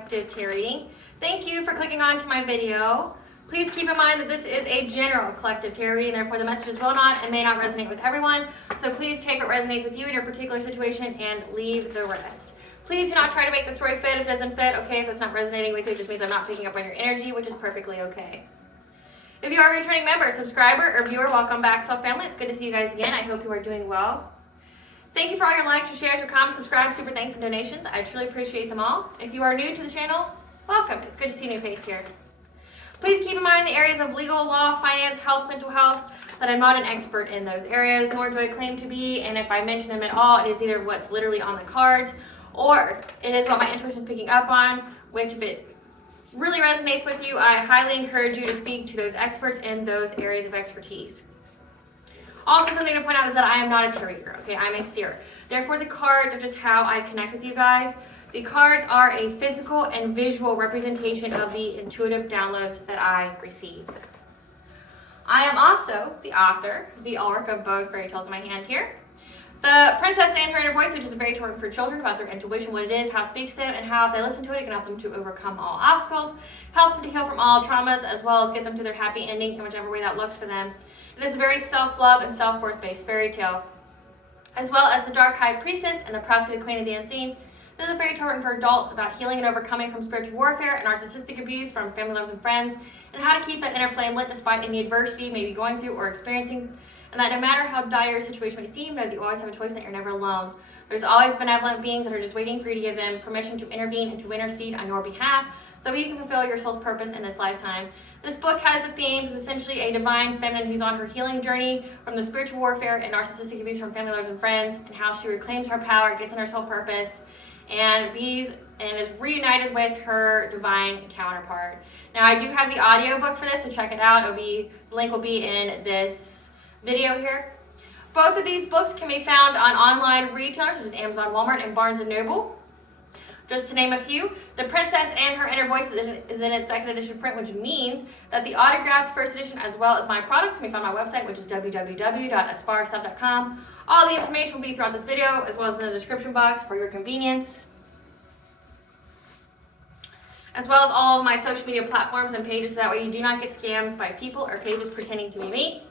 collective tarot reading. Thank you for clicking on to my video. Please keep in mind that this is a general collective tarot reading, therefore the messages will not and may not resonate with everyone. So please take what resonates with you in your particular situation and leave the rest. Please do not try to make the story fit if it doesn't fit. Okay, if it's not resonating with you, it just means I'm not picking up on your energy, which is perfectly okay. If you are a returning member, subscriber, or viewer, welcome back, Self Family. It's good to see you guys again. I hope you are doing well. Thank you for all your likes, your shares, your comments, subscribes, super thanks, and donations. I truly appreciate them all. If you are new to the channel, welcome. It's good to see a new face here. Please keep in mind the areas of legal, law, finance, health, mental health, that I'm not an expert in those areas, nor do I claim to be, and if I mention them at all, it is either what's literally on the cards, or it is what my intuition is picking up on, which if it really resonates with you, I highly encourage you to speak to those experts in those areas of expertise. Also, something to point out is that I am not a tarot reader, okay? I'm a seer. Therefore, the cards are just how I connect with you guys. The cards are a physical and visual representation of the intuitive downloads that I receive. I am also the author, the arc of both fairy tales in my hand here. The Princess and Her Inner Voice, which is very important for children about their intuition, what it is, how it speaks to them, and how if they listen to it, it can help them to overcome all obstacles, help them to heal from all traumas, as well as get them to their happy ending in whichever way that looks for them. It is a very self-love and self-worth based fairy tale. As well as the Dark High Priestess and the Prophecy of the Queen of the Unseen. This is a fairy tale written for adults about healing and overcoming from spiritual warfare and narcissistic abuse from family members and friends, and how to keep that inner flame lit despite any adversity you may be going through or experiencing, and that no matter how dire your situation may seem, know that you always have a choice and that you're never alone. There's always benevolent beings that are just waiting for you to give them permission to intervene and to intercede on your behalf, so you can fulfill your soul's purpose in this lifetime. This book has the themes of essentially a divine feminine who's on her healing journey from the spiritual warfare and narcissistic abuse from family members and friends, and how she reclaims her power, gets in her soul purpose, and is reunited with her divine counterpart. Now, I do have the audiobook for this, so check it out. The link will be in this video here. Both of these books can be found on online retailers such as Amazon, Walmart, and Barnes & Noble. Just to name a few, The Princess and Her Inner Voice is in its second edition print, which means that the autographed first edition, as well as my products, can be found on my website, which is www.aspiraltotheself.com. All the information will be throughout this video, as well as in the description box for your convenience. As well as all of my social media platforms and pages, so that way you do not get scammed by people or pages pretending to be me.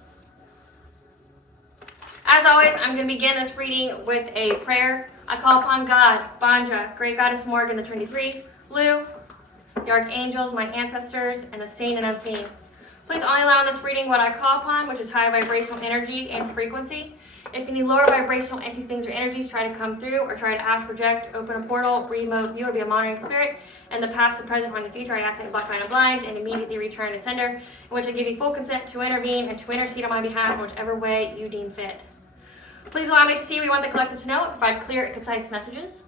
As always, I'm going to begin this reading with a prayer. I call upon God, Bandra, Great Goddess Morgan, the Trinity Three, Lu, the Archangels, my ancestors, and the seen and unseen. Please only allow in this reading what I call upon, which is high vibrational energy and frequency. If any lower vibrational entities, things, or energies try to come through or try to ask, project, open a portal, remote, view, or be a monitoring spirit, in the past, the present, or in the future, I ask that you block, mind, and blind, and immediately return to sender, in which I give you full consent to intervene and to intercede on my behalf in whichever way you deem fit. Please allow me to see what we want the collective to know and provide clear and concise messages.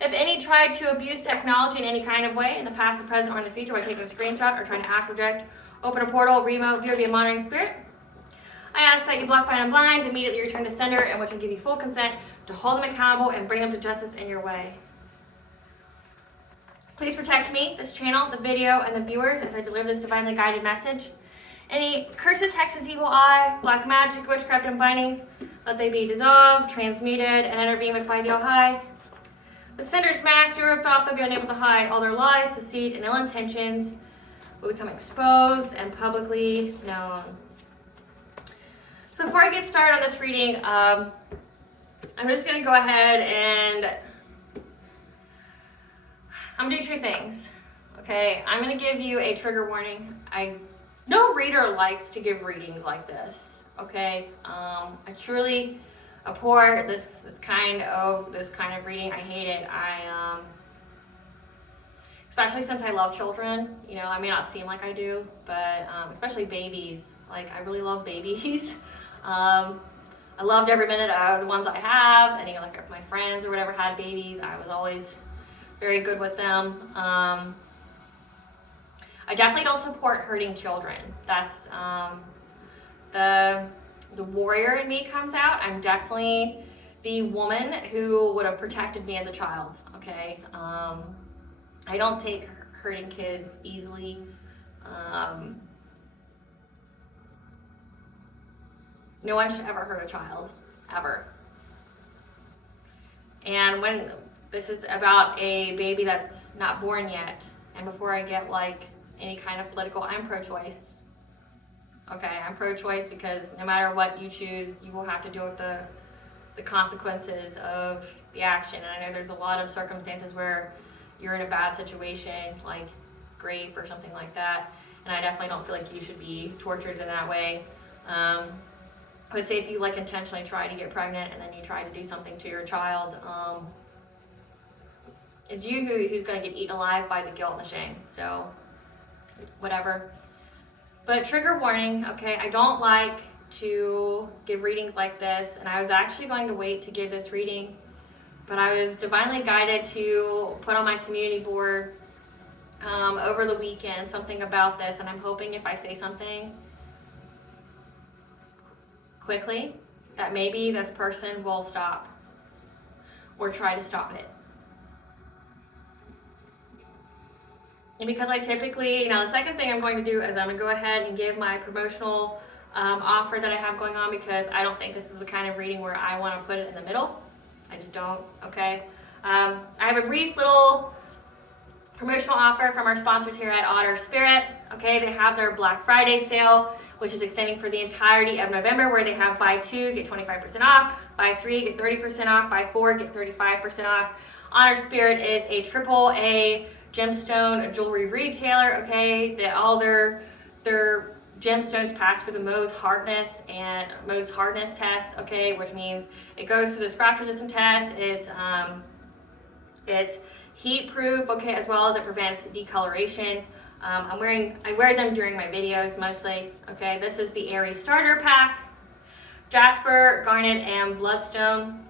If any tried to abuse technology in any kind of way, in the past, the present, or in the future, by taking a screenshot or trying to ask, project, open a portal, remote, view, or be a monitoring spirit, I ask that you block, mind, and blind, immediately return to sender, in which I give you full consent to hold them accountable and bring them to justice in your way. Please protect me, this channel, the video, and the viewers as I deliver this divinely guided message. Any curses, hexes, evil eye, black magic, witchcraft, and bindings, let they be dissolved, transmuted, and intervened with by the All-High. The sender's mask be ripped off, they'll be unable to hide all their lies, deceit, and ill intentions will become exposed and publicly known. So before I get started on this reading, I'm just going to go ahead and I'm going to do two things. Okay, I'm going to give you a trigger warning. No reader likes to give readings like this. Okay, I truly abhor this kind of reading. I hate it. Especially since I love children. You know, I may not seem like I do, but especially babies. Like, I really love babies. I loved every minute of the ones I have, and like if my friends or whatever had babies, I was always very good with them. I definitely don't support hurting children. That's the warrior in me comes out. I'm definitely the woman who would have protected me as a child. Okay, I don't take hurting kids easily. No one should ever hurt a child, ever. And when This is about a baby that's not born yet. And before I get like any kind of political, I'm pro-choice. Okay, I'm pro-choice because no matter what you choose, you will have to deal with the consequences of the action. And I know there's a lot of circumstances where you're in a bad situation, like rape or something like that. And I definitely don't feel like you should be tortured in that way. I would say if you like intentionally try to get pregnant and then you try to do something to your child, it's you who's going to get eaten alive by the guilt and the shame. So, whatever. But trigger warning, okay, I don't like to give readings like this, and I was actually going to wait to give this reading, but I was divinely guided to put on my community board over the weekend something about this, and I'm hoping if I say something quickly that maybe this person will stop or try to stop it. And because I typically, the second thing I'm going to do is I'm going to go ahead and give my promotional offer that I have going on, because I don't think this is the kind of reading where I want to put it in the middle. I just don't, okay? I have a brief little promotional offer from our sponsors here at Otter Spirit, okay? They have their Black Friday sale, which is extending for the entirety of November, where they have buy 2, get 25% off, buy 3, get 30% off, buy 4, get 35% off. Otter Spirit is a AAA gemstone jewelry retailer, okay? That all their gemstones pass for the Mohs hardness test, okay? Which means it goes through the scratch resistant test. It's heat proof, okay, as well as it prevents decoloration. I wear them during my videos mostly, okay? This is the Aries starter pack, jasper, garnet, and bloodstone,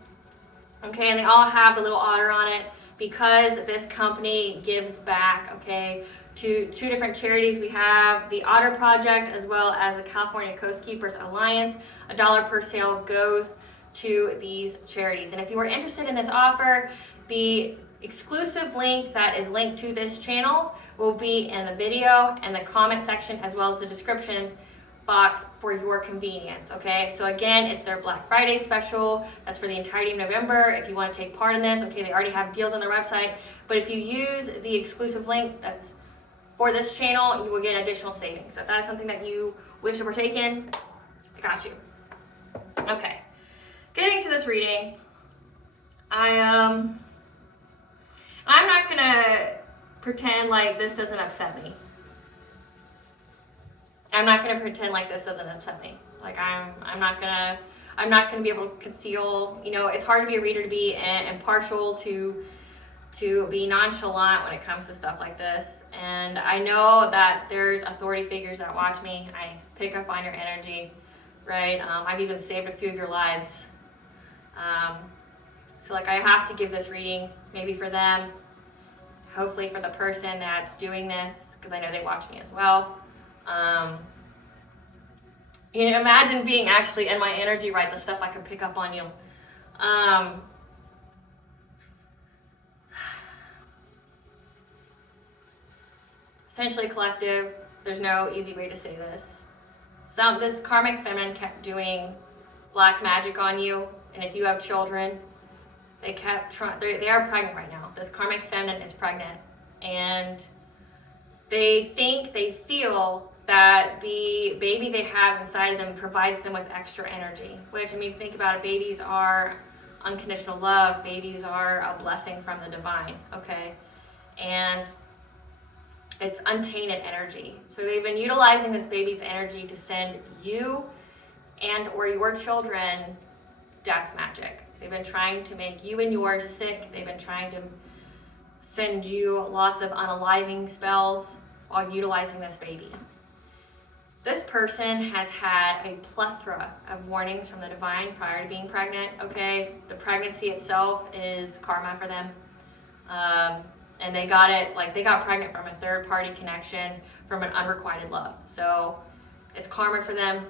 okay? And they all have the little otter on it, because this company gives back, okay, to 2 different charities. We have the Otter Project as well as the California Coast Keepers Alliance. $1 per sale goes to these charities. And if you are interested in this offer, the exclusive link that is linked to this channel will be in the video and the comment section, as well as the description box for your convenience, okay? So again, it's their Black Friday special. That's for the entirety of November. If you want to take part in this, okay, they already have deals on their website, but if you use the exclusive link that's for this channel, you will get additional savings. So if that is something that you wish to partake in, I got you. Okay, getting to this reading, I'm not gonna pretend like this doesn't upset me. I'm not gonna pretend like this doesn't upset me. Like I'm not gonna be able to conceal. It's hard to be a reader, to be impartial, to be nonchalant when it comes to stuff like this. And I know that there's authority figures that watch me. I pick up on your energy, right? I've even saved a few of your lives. So I have to give this reading, maybe for them, hopefully for the person that's doing this, because I know they watch me as well. Imagine being actually in my energy, right? The stuff I could pick up on you. Essentially collective, there's no easy way to say this. This karmic feminine kept doing black magic on you, and if you have children, they are pregnant right now. This karmic feminine is pregnant, and they feel that the baby they have inside of them provides them with extra energy, which, think about it, babies are unconditional love. Babies are a blessing from the divine, okay? And it's untainted energy. So they've been utilizing this baby's energy to send you and or your children death magic. They've been trying to make you and yours sick. They've been trying to send you lots of unaliving spells while utilizing this baby. This person has had a plethora of warnings from the divine prior to being pregnant, okay? The pregnancy itself is karma for them. And they got pregnant from a third-party connection, from an unrequited love. So it's karma for them,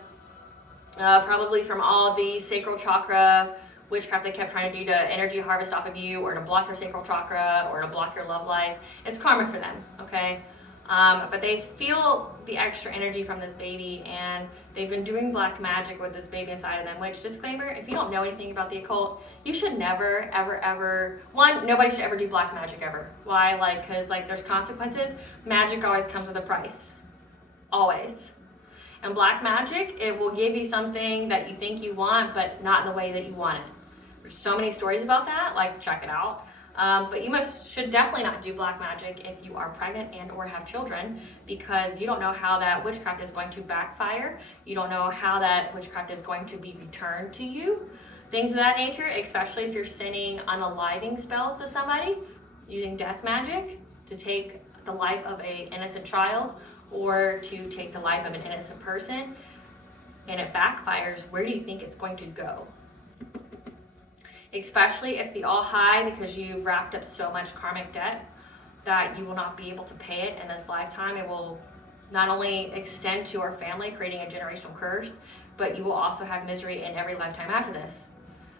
probably from all the sacral chakra witchcraft they kept trying to do to energy harvest off of you, or to block your sacral chakra, or to block your love life. It's karma for them, okay? But they feel the extra energy from this baby, and they've been doing black magic with this baby inside of them, which, disclaimer, if you don't know anything about the occult, you should never, ever, ever, nobody should ever do black magic ever. Why? Because there's consequences. Magic always comes with a price. Always. And black magic, it will give you something that you think you want, but not in the way that you want it. There's so many stories about that, check it out. But you should definitely not do black magic if you are pregnant and or have children, because you don't know how that witchcraft is going to backfire. You don't know how that witchcraft is going to be returned to you. Things of that nature, especially if you're sending unaliving spells to somebody, using death magic to take the life of an innocent child or to take the life of an innocent person, and it backfires, where do you think it's going to go? Especially if the all high, because you've racked up so much karmic debt that you will not be able to pay it in this lifetime. It will not only extend to our family, creating a generational curse, but you will also have misery in every lifetime after this.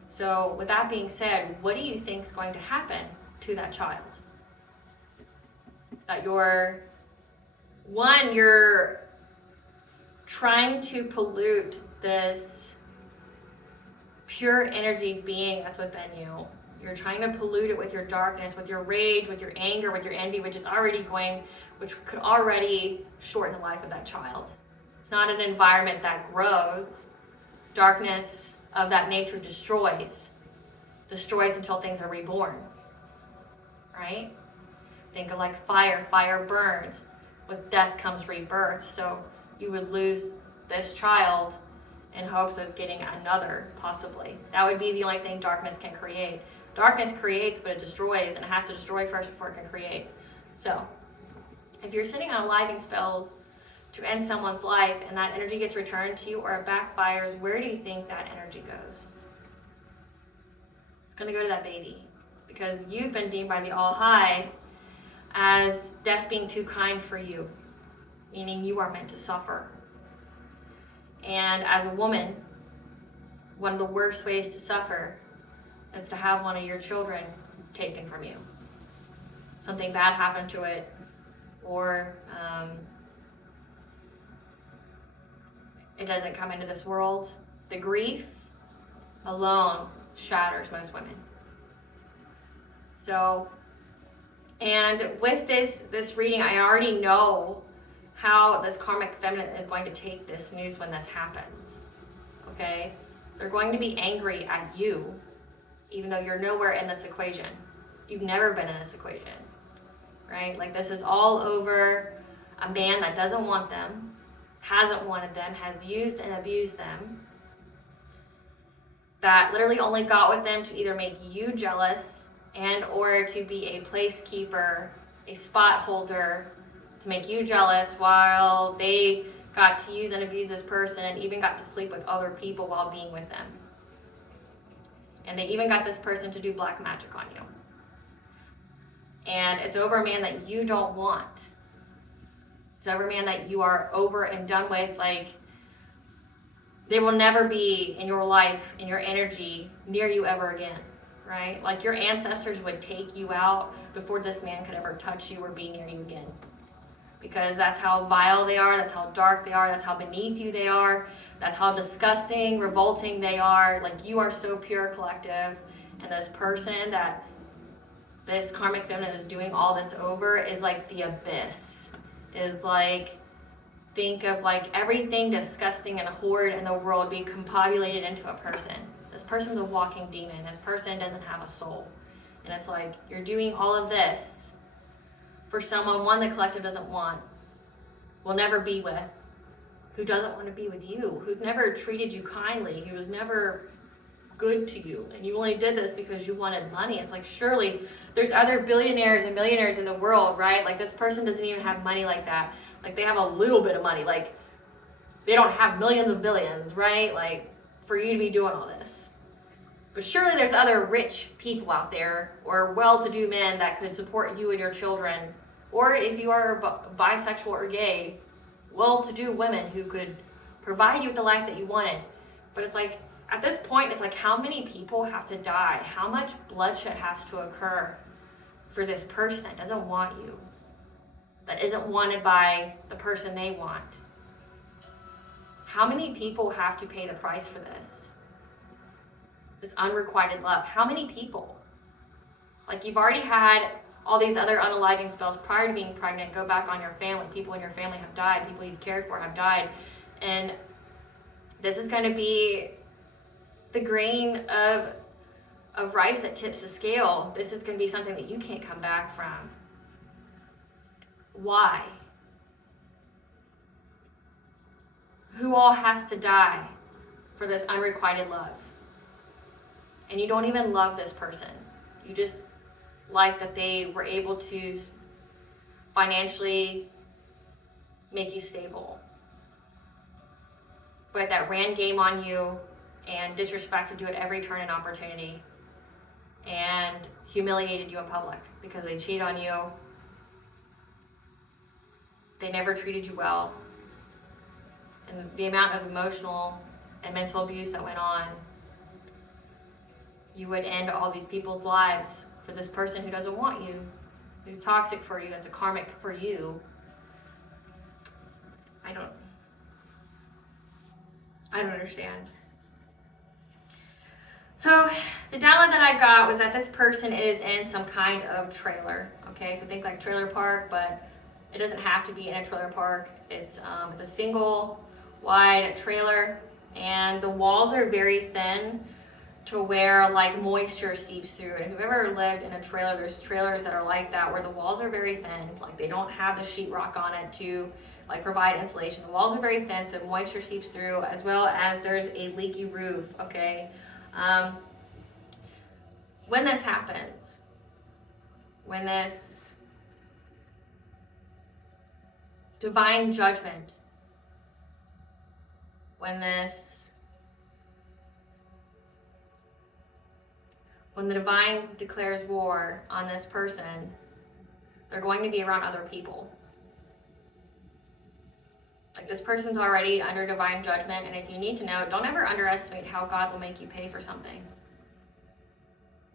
So with that being said, what do you think is going to happen to that child? That you're trying to pollute this pure energy being that's within you. You're trying to pollute it with your darkness, with your rage, with your anger, with your envy, which could already shorten the life of that child. It's not an environment that grows. Darkness of that nature destroys until things are reborn, right? Think of fire. Fire burns. With death comes rebirth. So you would lose this child in hopes of getting another, possibly. That would be the only thing darkness can create. Darkness creates, but it destroys, and it has to destroy first before it can create. So, if you're sitting on aliving spells to end someone's life, and that energy gets returned to you, or it backfires, where do you think that energy goes? It's going to go to that baby, because you've been deemed by the All-High as death being too kind for you, meaning you are meant to suffer. And as a woman, one of the worst ways to suffer is to have one of your children taken from you. Something bad happened to it, or it doesn't come into this world. The grief alone shatters most women. So, and with this reading, I already know how this karmic feminine is going to take this news when this happens, okay? They're going to be angry at you, even though you're nowhere in this equation. You've never been in this equation, right? This is all over a man that doesn't want them, hasn't wanted them, has used and abused them, that literally only got with them to either make you jealous and or to be a placekeeper, a spot holder, to make you jealous, while they got to use and abuse this person and even got to sleep with other people while being with them. And they even got this person to do black magic on you. And it's over a man that you don't want. It's over a man that you are over and done with. They will never be in your life, in your energy, near you ever again, right? Your ancestors would take you out before this man could ever touch you or be near you again. Because that's how vile they are, that's how dark they are, that's how beneath you they are, that's how disgusting, revolting they are. You are so pure, collective, and this person that this karmic feminine is doing all this over is the abyss. Is think of everything disgusting and horrid in the world being compobulated into a person. This person's a walking demon. This person doesn't have a soul. And it's you're doing all of this for someone, one, the collective doesn't want, will never be with, who doesn't want to be with you, who's never treated you kindly, who was never good to you, and you only did this because you wanted money. It's surely there's other billionaires and millionaires in the world, right? This person doesn't even have money like that. They have a little bit of money. They don't have millions of billions, right? For you to be doing all this. But surely there's other rich people out there, or well-to-do men that could support you and your children. Or if you are bisexual or gay, well-to-do women who could provide you with the life that you wanted. But it's at this point, it's how many people have to die? How much bloodshed has to occur for this person that doesn't want you? that isn't wanted by the person they want. How many people have to pay the price for this? This unrequited love. How many people? Like, you've already had all these other unaliving spells prior to being pregnant go back on your family. People in your family have died. People you've cared for have died. And this is going to be the grain of rice that tips the scale. This is going to be something that you can't come back from. Why? Who all has to die for this unrequited love? And you don't even love this person. You just like that they were able to financially make you stable. But that ran game on you and disrespected you at every turn and opportunity and humiliated you in public because they cheated on you. They never treated you well. And the amount of emotional and mental abuse that went on, you would end all these people's lives for this person who doesn't want you, who's toxic for you, that's a karmic for you. I don't understand. So the download that I got was that this person is in some kind of trailer. Okay, so think like trailer park, but it doesn't have to be in a trailer park. It's a single wide trailer, and the walls are very thin to where like moisture seeps through. And if you've ever lived in a trailer, there's trailers that are like that where the walls are very thin, like they don't have the sheetrock on it to like provide insulation. The walls are very thin, so moisture seeps through, as well as there's a leaky roof. Okay, when this happens, when this divine judgment, when the divine declares war on this person, they're going to be around other people. Like, this person's already under divine judgment, and if you need to know, don't ever underestimate how God will make you pay for something.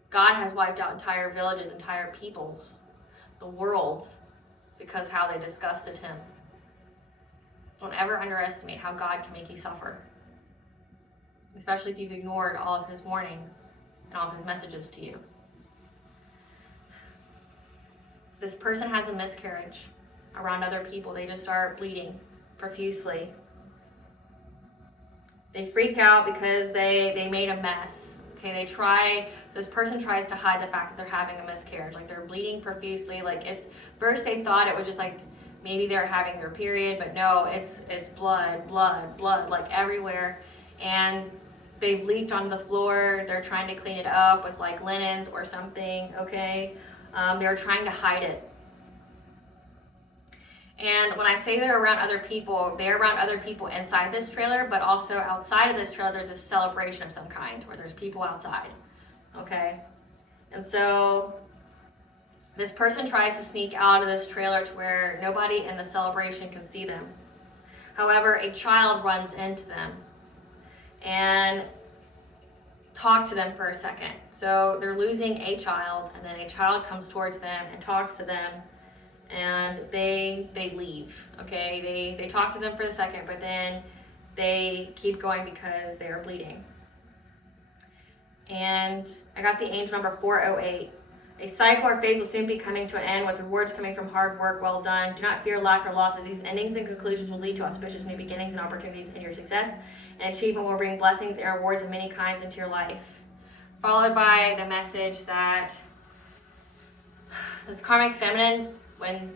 God has wiped out entire villages, entire peoples, the world, because how they disgusted him. Don't ever underestimate how God can make you suffer, especially if you've ignored all of his warnings and all of his messages to you. This person has a miscarriage around other people. They just start bleeding profusely. They freak out because they made a mess. Okay, this person tries to hide the fact that they're having a miscarriage. Like, they're bleeding profusely. Like, first they thought it was just like maybe they're having their period, but no, it's blood, like everywhere. And they've leaked on the floor. They're trying to clean it up with like linens or something, okay? They're trying to hide it. And when I say they're around other people, they're around other people inside this trailer, but also outside of this trailer, there's a celebration of some kind where there's people outside, okay? And so this person tries to sneak out of this trailer to where nobody in the celebration can see them. However, a child runs into them and talks to them for a second. So they're losing a child, and then a child comes towards them and talks to them, and they leave, okay? They talk to them for a second, but then they keep going because they are bleeding. And I got the angel number 408. A cycle or phase will soon be coming to an end, with rewards coming from hard work well done. Do not fear lack or losses. These endings and conclusions will lead to auspicious new beginnings and opportunities in your success. And achievement will bring blessings and rewards of many kinds into your life. Followed by the message that this karmic feminine, when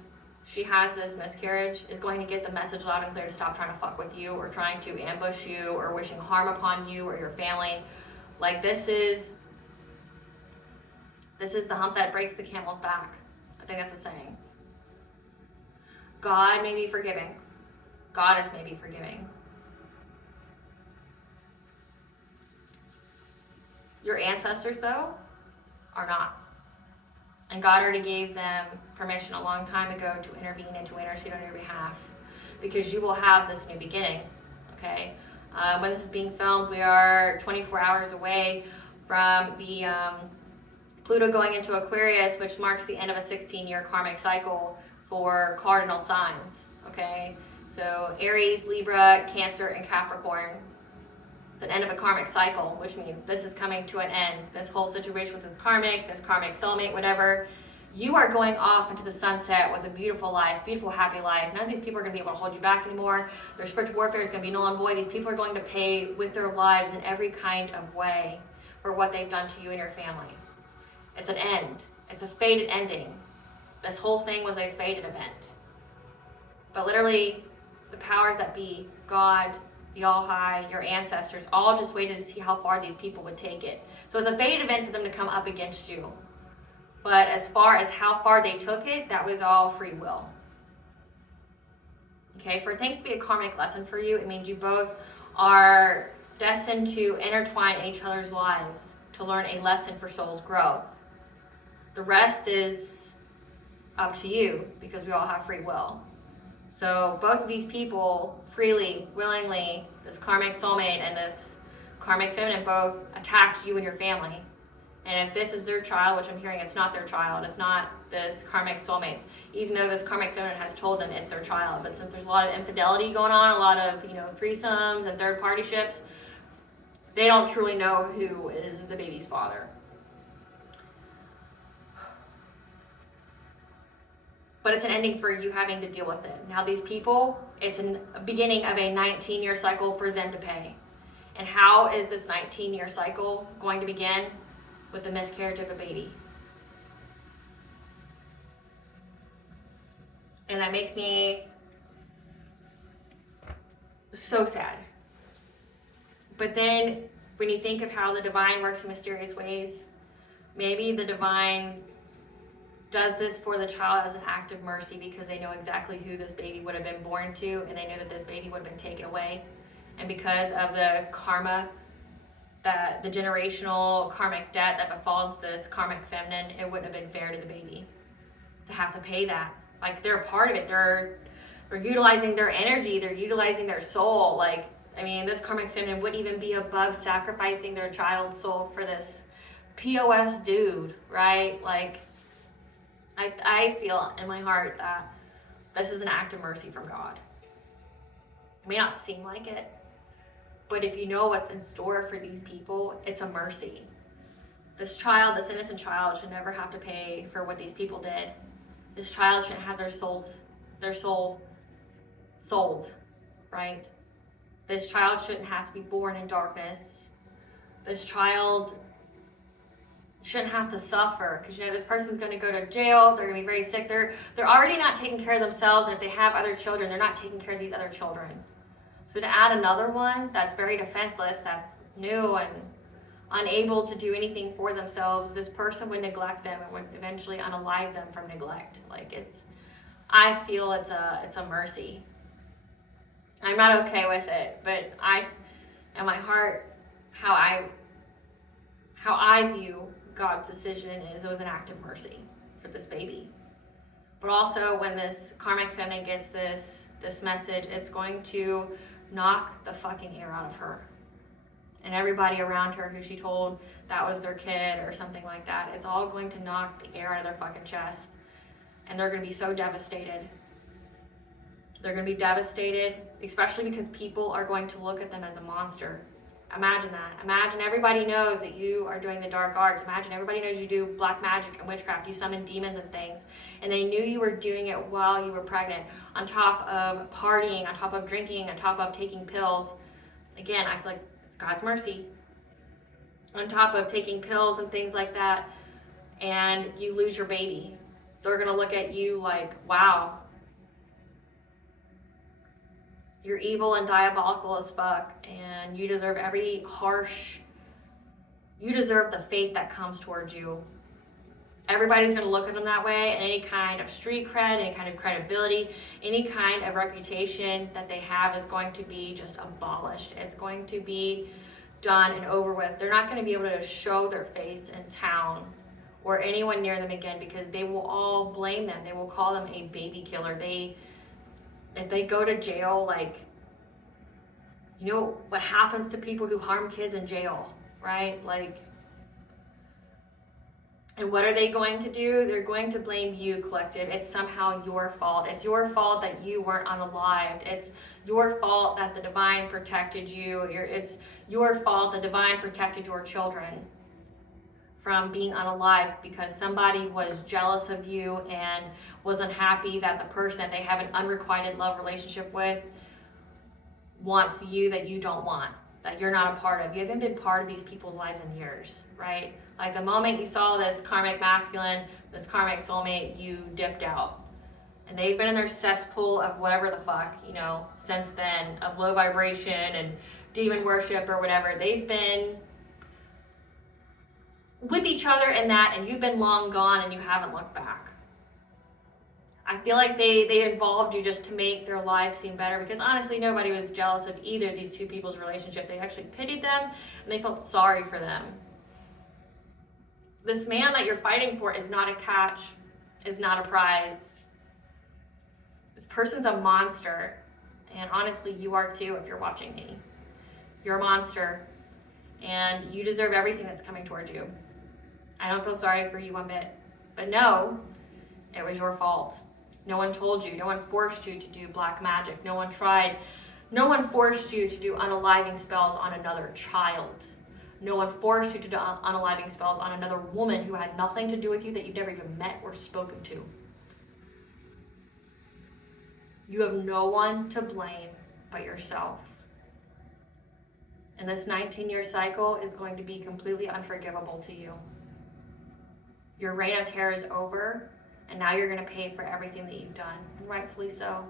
she has this miscarriage, is going to get the message loud and clear to stop trying to fuck with you, or trying to ambush you, or wishing harm upon you or your family. Like, this is the hump that breaks the camel's back. I think that's the saying. God may be forgiving. Goddess may be forgiving. Your ancestors, though, are not. And God already gave them permission a long time ago to intervene and to intercede on your behalf, because you will have this new beginning, okay? When this is being filmed, we are 24 hours away from the Pluto going into Aquarius, which marks the end of a 16-year karmic cycle for cardinal signs, okay? So Aries, Libra, Cancer, and Capricorn. It's an end of a karmic cycle, which means this is coming to an end. This whole situation with this karmic soulmate, whatever, you are going off into the sunset with a beautiful life, beautiful, happy life. None of these people are going to be able to hold you back anymore. Their spiritual warfare is going to be null and void. These people are going to pay with their lives in every kind of way for what they've done to you and your family. It's an end. It's a fated ending. This whole thing was a fated event. But literally, the powers that be, God, the All-High, your ancestors, all just waited to see how far these people would take it. So it's a fated event for them to come up against you. But as far as how far they took it, that was all free will. Okay, for things to be a karmic lesson for you, it means you both are destined to intertwine in each other's lives to learn a lesson for soul's growth. The rest is up to you because we all have free will. So both of these people freely, willingly, this karmic soulmate and this karmic feminine both attacked you and your family. And if this is their child, which I'm hearing it's not their child, it's not this karmic soulmate's, even though this karmic feminine has told them it's their child. But since there's a lot of infidelity going on, a lot of, threesomes and third party ships, they don't truly know who is the baby's father. But it's an ending for you having to deal with it. Now these people, it's a beginning of a 19-year cycle for them to pay. And how is this 19-year cycle going to begin? With the miscarriage of a baby. And that makes me so sad. But then when you think of how the divine works in mysterious ways, maybe the divine does this for the child as an act of mercy because they know exactly who this baby would have been born to, and they know that this baby would have been taken away. And because of the karma, that the generational karmic debt that befalls this karmic feminine, it wouldn't have been fair to the baby to have to pay that. Like, they're a part of it. They're utilizing their energy. They're utilizing their soul. Like, I mean, this karmic feminine wouldn't even be above sacrificing their child's soul for this POS dude, right? Like, I feel in my heart that this is an act of mercy from God. It may not seem like it, but if you know what's in store for these people, it's a mercy. This child, this innocent child, should never have to pay for what these people did. This child shouldn't have their soul sold, right? This child shouldn't have to be born in darkness. This child shouldn't have to suffer because this person's going to go to jail. They're going to be very sick. They're already not taking care of themselves, and if they have other children, they're not taking care of these other children. So to add another one that's very defenseless, that's new and unable to do anything for themselves, this person would neglect them and would eventually unalive them from neglect. I feel it's a mercy. I'm not okay with it, but in my heart, how I view God's decision is it was an act of mercy for this baby. But also when this karmic feminine gets this message, it's going to knock the fucking air out of her. And everybody around her who she told that was their kid or something like that, it's all going to knock the air out of their fucking chest. And they're going to be so devastated. They're going to be devastated, especially because people are going to look at them as a monster. Imagine that. Imagine everybody knows that you are doing the dark arts. Imagine everybody knows you do black magic and witchcraft. You summon demons and things. And they knew you were doing it while you were pregnant. On top of partying, on top of drinking, on top of taking pills. Again, I feel like it's God's mercy. On top of taking pills and things like that. And you lose your baby. They're going to look at you like, wow. You're evil and diabolical as fuck, and you deserve you deserve the fate that comes towards you. Everybody's gonna look at them that way, and any kind of street cred, any kind of credibility, any kind of reputation that they have is going to be just abolished. It's going to be done and over with. They're not gonna be able to show their face in town or anyone near them again because they will all blame them. They will call them a baby killer. If they go to jail, you know what happens to people who harm kids in jail, right? And what are they going to do? They're going to blame you, collective. It's somehow your fault. It's your fault that you weren't unalived. It's your fault that the divine protected you. It's your fault the divine protected your children from being unalived because somebody was jealous of you and was unhappy that the person that they have an unrequited love relationship with wants you that you don't want, that you're not a part of. You haven't been part of these people's lives in years, right? Like the moment you saw this karmic masculine, this karmic soulmate, you dipped out. And they've been in their cesspool of whatever the fuck, you know, since then, of low vibration and demon worship or whatever. They've been with each other in that, and you've been long gone and you haven't looked back. I feel like they involved you just to make their lives seem better, because honestly nobody was jealous of either of these two people's relationship. They actually pitied them and they felt sorry for them. This man that you're fighting for is not a catch, is not a prize. This person's a monster, and honestly you are too if you're watching me. You're a monster and you deserve everything that's coming towards you. I don't feel sorry for you one bit, but no, it was your fault. No one told you. No one forced you to do black magic. No one tried. No one forced you to do unaliving spells on another child. No one forced you to do unaliving spells on another woman who had nothing to do with you, that you've never even met or spoken to. You have no one to blame but yourself. And this 19-year cycle is going to be completely unforgivable to you. Your reign of terror is over, and now you're going to pay for everything that you've done, and rightfully so.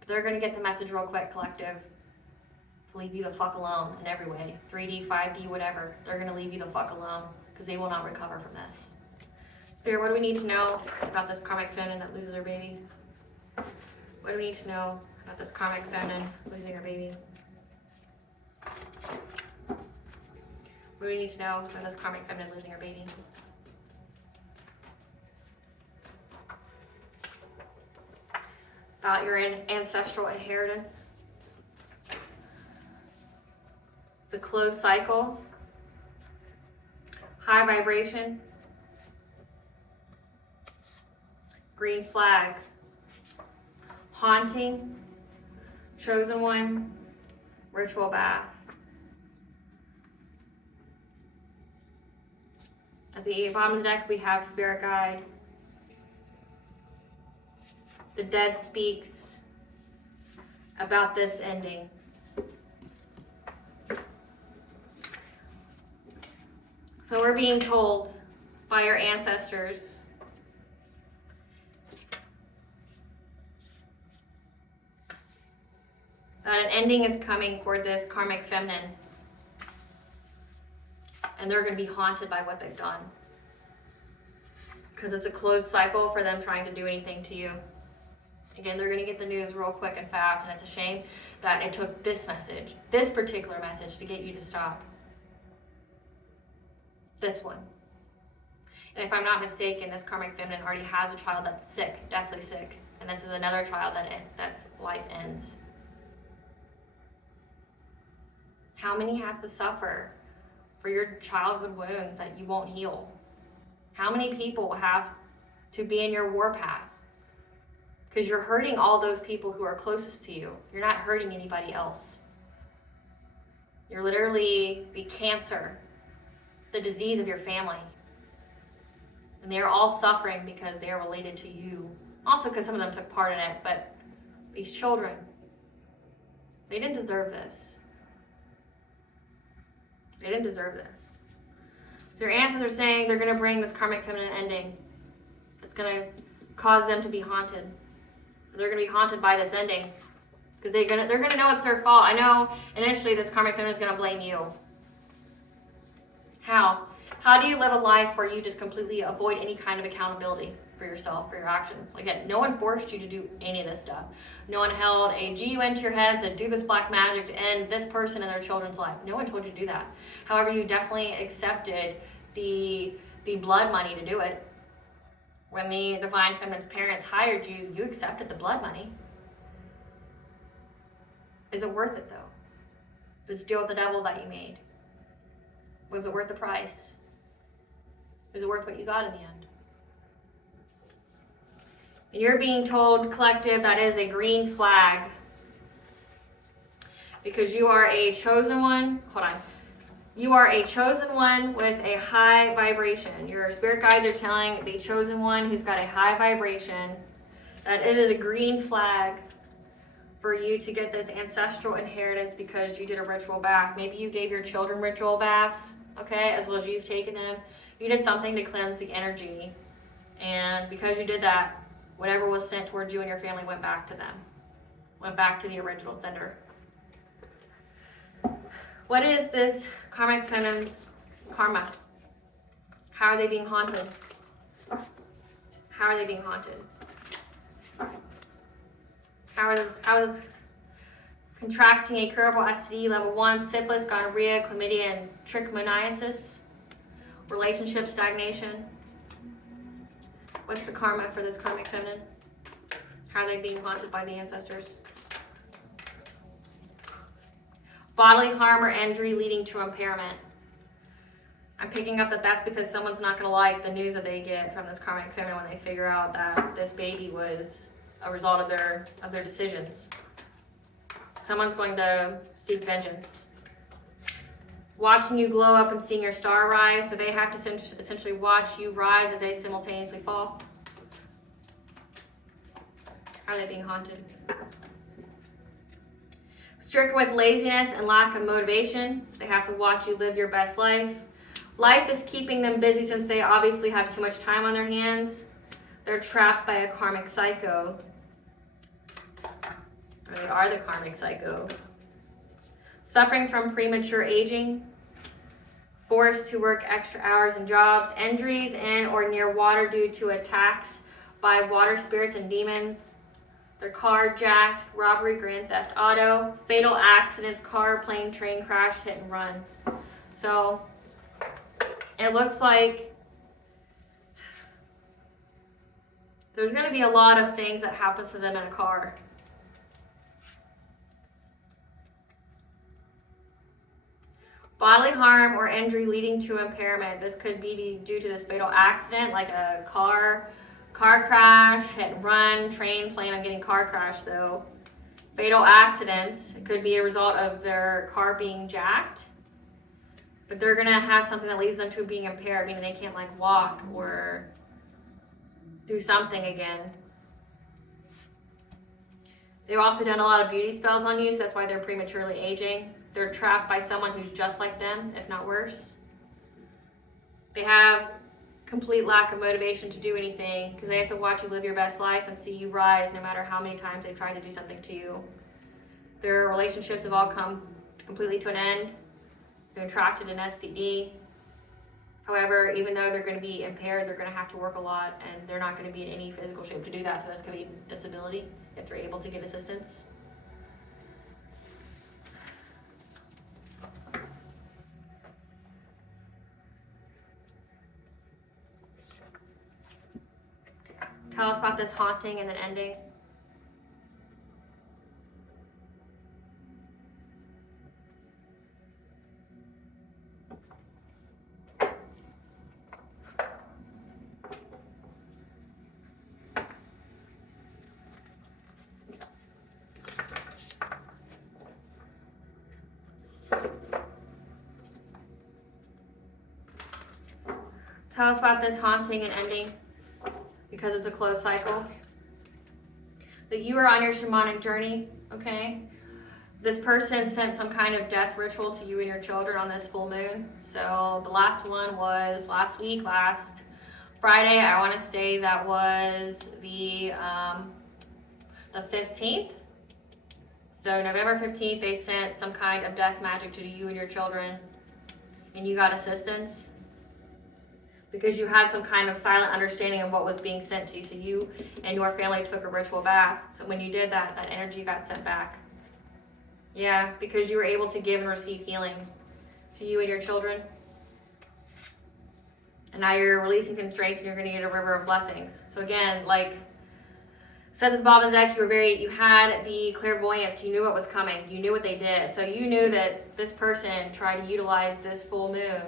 But they're going to get the message real quick, collective, to leave you the fuck alone in every way. 3D, 5D, whatever. They're going to leave you the fuck alone, because they will not recover from this. Spirit, what do we need to know about this karmic feminine that loses her baby? What do we need to know about this karmic feminine losing her baby? What do we need to know about this karmic feminine losing her baby? About your ancestral inheritance. It's a closed cycle. High vibration. Green flag. Haunting. Chosen one. Ritual bath. At the bottom of the deck, we have Spirit Guide. The Dead speaks about this ending. So we're being told by your ancestors that an ending is coming for this karmic feminine. And they're going to be haunted by what they've done. Because it's a closed cycle for them trying to do anything to you. Again, they're going to get the news real quick and fast, and it's a shame that it took this message, this particular message, to get you to stop. This one. And if I'm not mistaken, this karmic feminine already has a child that's sick, deathly sick. And this is another child that's life ends. How many have to suffer for your childhood wounds that you won't heal? How many people have to be in your warpath? Because you're hurting all those people who are closest to you. You're not hurting anybody else. You're literally the cancer, the disease of your family. And they're all suffering because they are related to you. Also because some of them took part in it, but these children, they didn't deserve this. They didn't deserve this. So your ancestors are saying they're going to bring this karmic feminine ending. It's going to cause them to be haunted. They're going to be haunted by this ending because they're going to know it's their fault. I know initially this karmic feminine is going to blame you. How? How do you live a life where you just completely avoid any kind of accountability for yourself, for your actions? Again, no one forced you to do any of this stuff. No one held a GUN to your head and said, do this black magic to end this person and their children's life. No one told you to do that. However, you definitely accepted the blood money to do it. When the Divine Feminine's parents hired you, you accepted the blood money. Is it worth it though? This deal with the devil that you made. Was it worth the price? Is it worth what you got in the end? And you're being told, collective, that is a green flag. Because you are a chosen one. Hold on. You are a chosen one with a high vibration. Your spirit guides are telling the chosen one who's got a high vibration that it is a green flag for you to get this ancestral inheritance because you did a ritual bath. Maybe you gave your children ritual baths, okay, as well as you've taken them. You did something to cleanse the energy. And because you did that, whatever was sent towards you and your family went back to them. Went back to the original sender. What is this karmic feminine's karma? How are they being haunted? How are they being haunted? How is contracting a curable STD level 1, syphilis, gonorrhea, chlamydia, and trichomoniasis? Relationship stagnation? What's the karma for this karmic feminine? How are they being haunted by the ancestors? Bodily harm or injury leading to impairment. I'm picking up that that's because someone's not going to like the news that they get from this karmic feminine when they figure out that this baby was a result of their decisions. Someone's going to seek vengeance. Watching you glow up and seeing your star rise, so they have to essentially watch you rise as they simultaneously fall. How are they being haunted? Stricken with laziness and lack of motivation. They have to watch you live your best life. Life is keeping them busy since they obviously have too much time on their hands. They're trapped by a karmic psycho. Or they are the karmic psycho. Suffering from premature aging. Forced to work extra hours and jobs. Injuries in or near water due to attacks by water spirits and demons. They're carjacked, robbery, grand theft auto, fatal accidents, car, plane, train crash, hit and run. So it looks like there's going to be a lot of things that happens to them in a car. Bodily harm or injury leading to impairment. This could be due to this fatal accident, like a car crash, hit and run, train, plane on getting car crash though. Fatal accidents. It could be a result of their car being jacked. But they're going to have something that leads them to being impaired, meaning they can't like walk or do something again. They've also done a lot of beauty spells on you, so that's why they're prematurely aging. They're trapped by someone who's just like them, if not worse. They have complete lack of motivation to do anything because they have to watch you live your best life and see you rise no matter how many times they've tried to do something to you. Their relationships have all come completely to an end. They're contracted an STD. However, even though they're going to be impaired, they're going to have to work a lot and they're not going to be in any physical shape to do that, so that's going to be disability if they're able to get assistance. Tell us about this haunting and an ending. Tell us about this haunting and ending. Because it's a closed cycle. That you are on your shamanic journey, okay? This person sent some kind of death ritual to you and your children on this full moon. So the last one was last Friday. I want to say that was the 15th. So November 15th, they sent some kind of death magic to you and your children, and you got assistance. Because you had some kind of silent understanding of what was being sent to you. So you and your family took a ritual bath. So when you did that, that energy got sent back. Yeah, because you were able to give and receive healing to you and your children. And now you're releasing constraints and you're going to get a river of blessings. So again, like It says at the bottom of the deck, you had the clairvoyance. You knew what was coming. You knew what they did. So you knew that this person tried to utilize this full moon,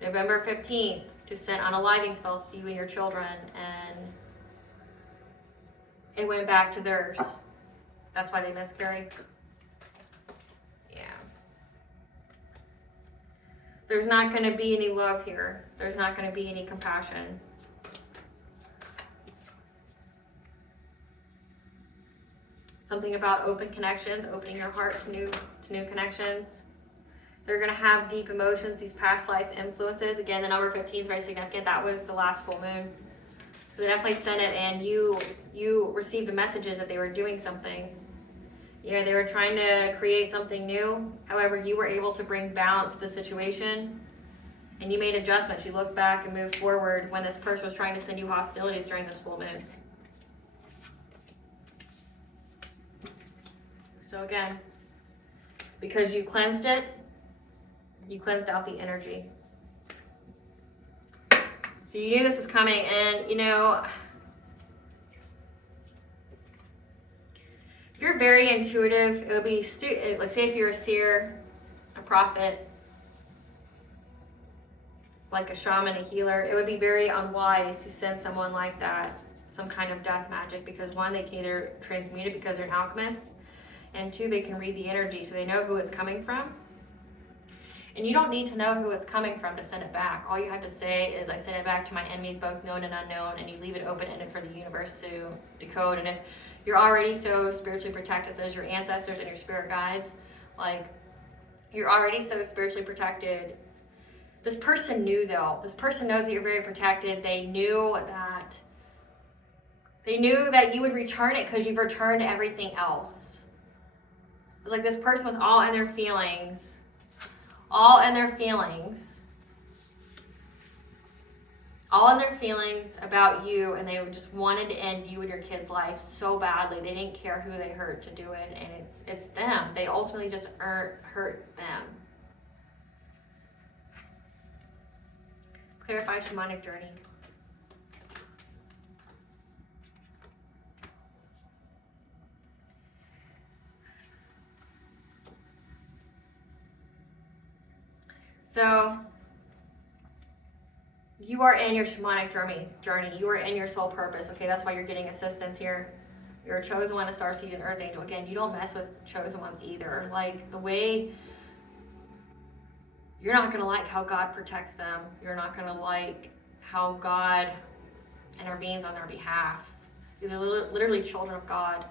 November 15th, to send unaliving spells to you and your children, and it went back to theirs. That's why they miscarried. Yeah. There's not going to be any love here. There's not going to be any compassion. Something about open connections, opening your heart to new connections. They're going to have deep emotions, these past life influences. Again, the number 15 is very significant. That was the last full moon. So they definitely sent it, and you received the messages that they were doing something. You know, they were trying to create something new. However, you were able to bring balance to the situation, and you made adjustments. You looked back and moved forward when this person was trying to send you hostilities during this full moon. So again, because you cleansed it, you cleansed out the energy. So you knew this was coming, and you know, if you're very intuitive, it would be like, say if you're a seer, a prophet, like a shaman, a healer, it would be very unwise to send someone like that some kind of death magic, because one, they can either transmute it because they're an alchemist, and two, they can read the energy, so they know who it's coming from. And you don't need to know who it's coming from to send it back. All you have to say is, I send it back to my enemies, both known and unknown, and you leave it open-ended for the universe to decode. And if you're already so spiritually protected, as your ancestors and your spirit guides, like, you're already so spiritually protected. This person knew, though. This person knows that you're very protected. They knew that you would return it because you've returned everything else. It was like this person was all in their feelings. All in their feelings about you, and they just wanted to end you and your kids' life so badly. They didn't care who they hurt to do it, and it's them. They ultimately just hurt them. Clarify shamanic journey. So, you are in your shamanic journey. You are in your soul purpose. Okay, that's why you're getting assistance here. You're a chosen one, a starseed, an earth angel. Again, you don't mess with chosen ones either. Like, the way, you're not going to like how God protects them. You're not going to like how God intervenes on their behalf. These are literally children of God.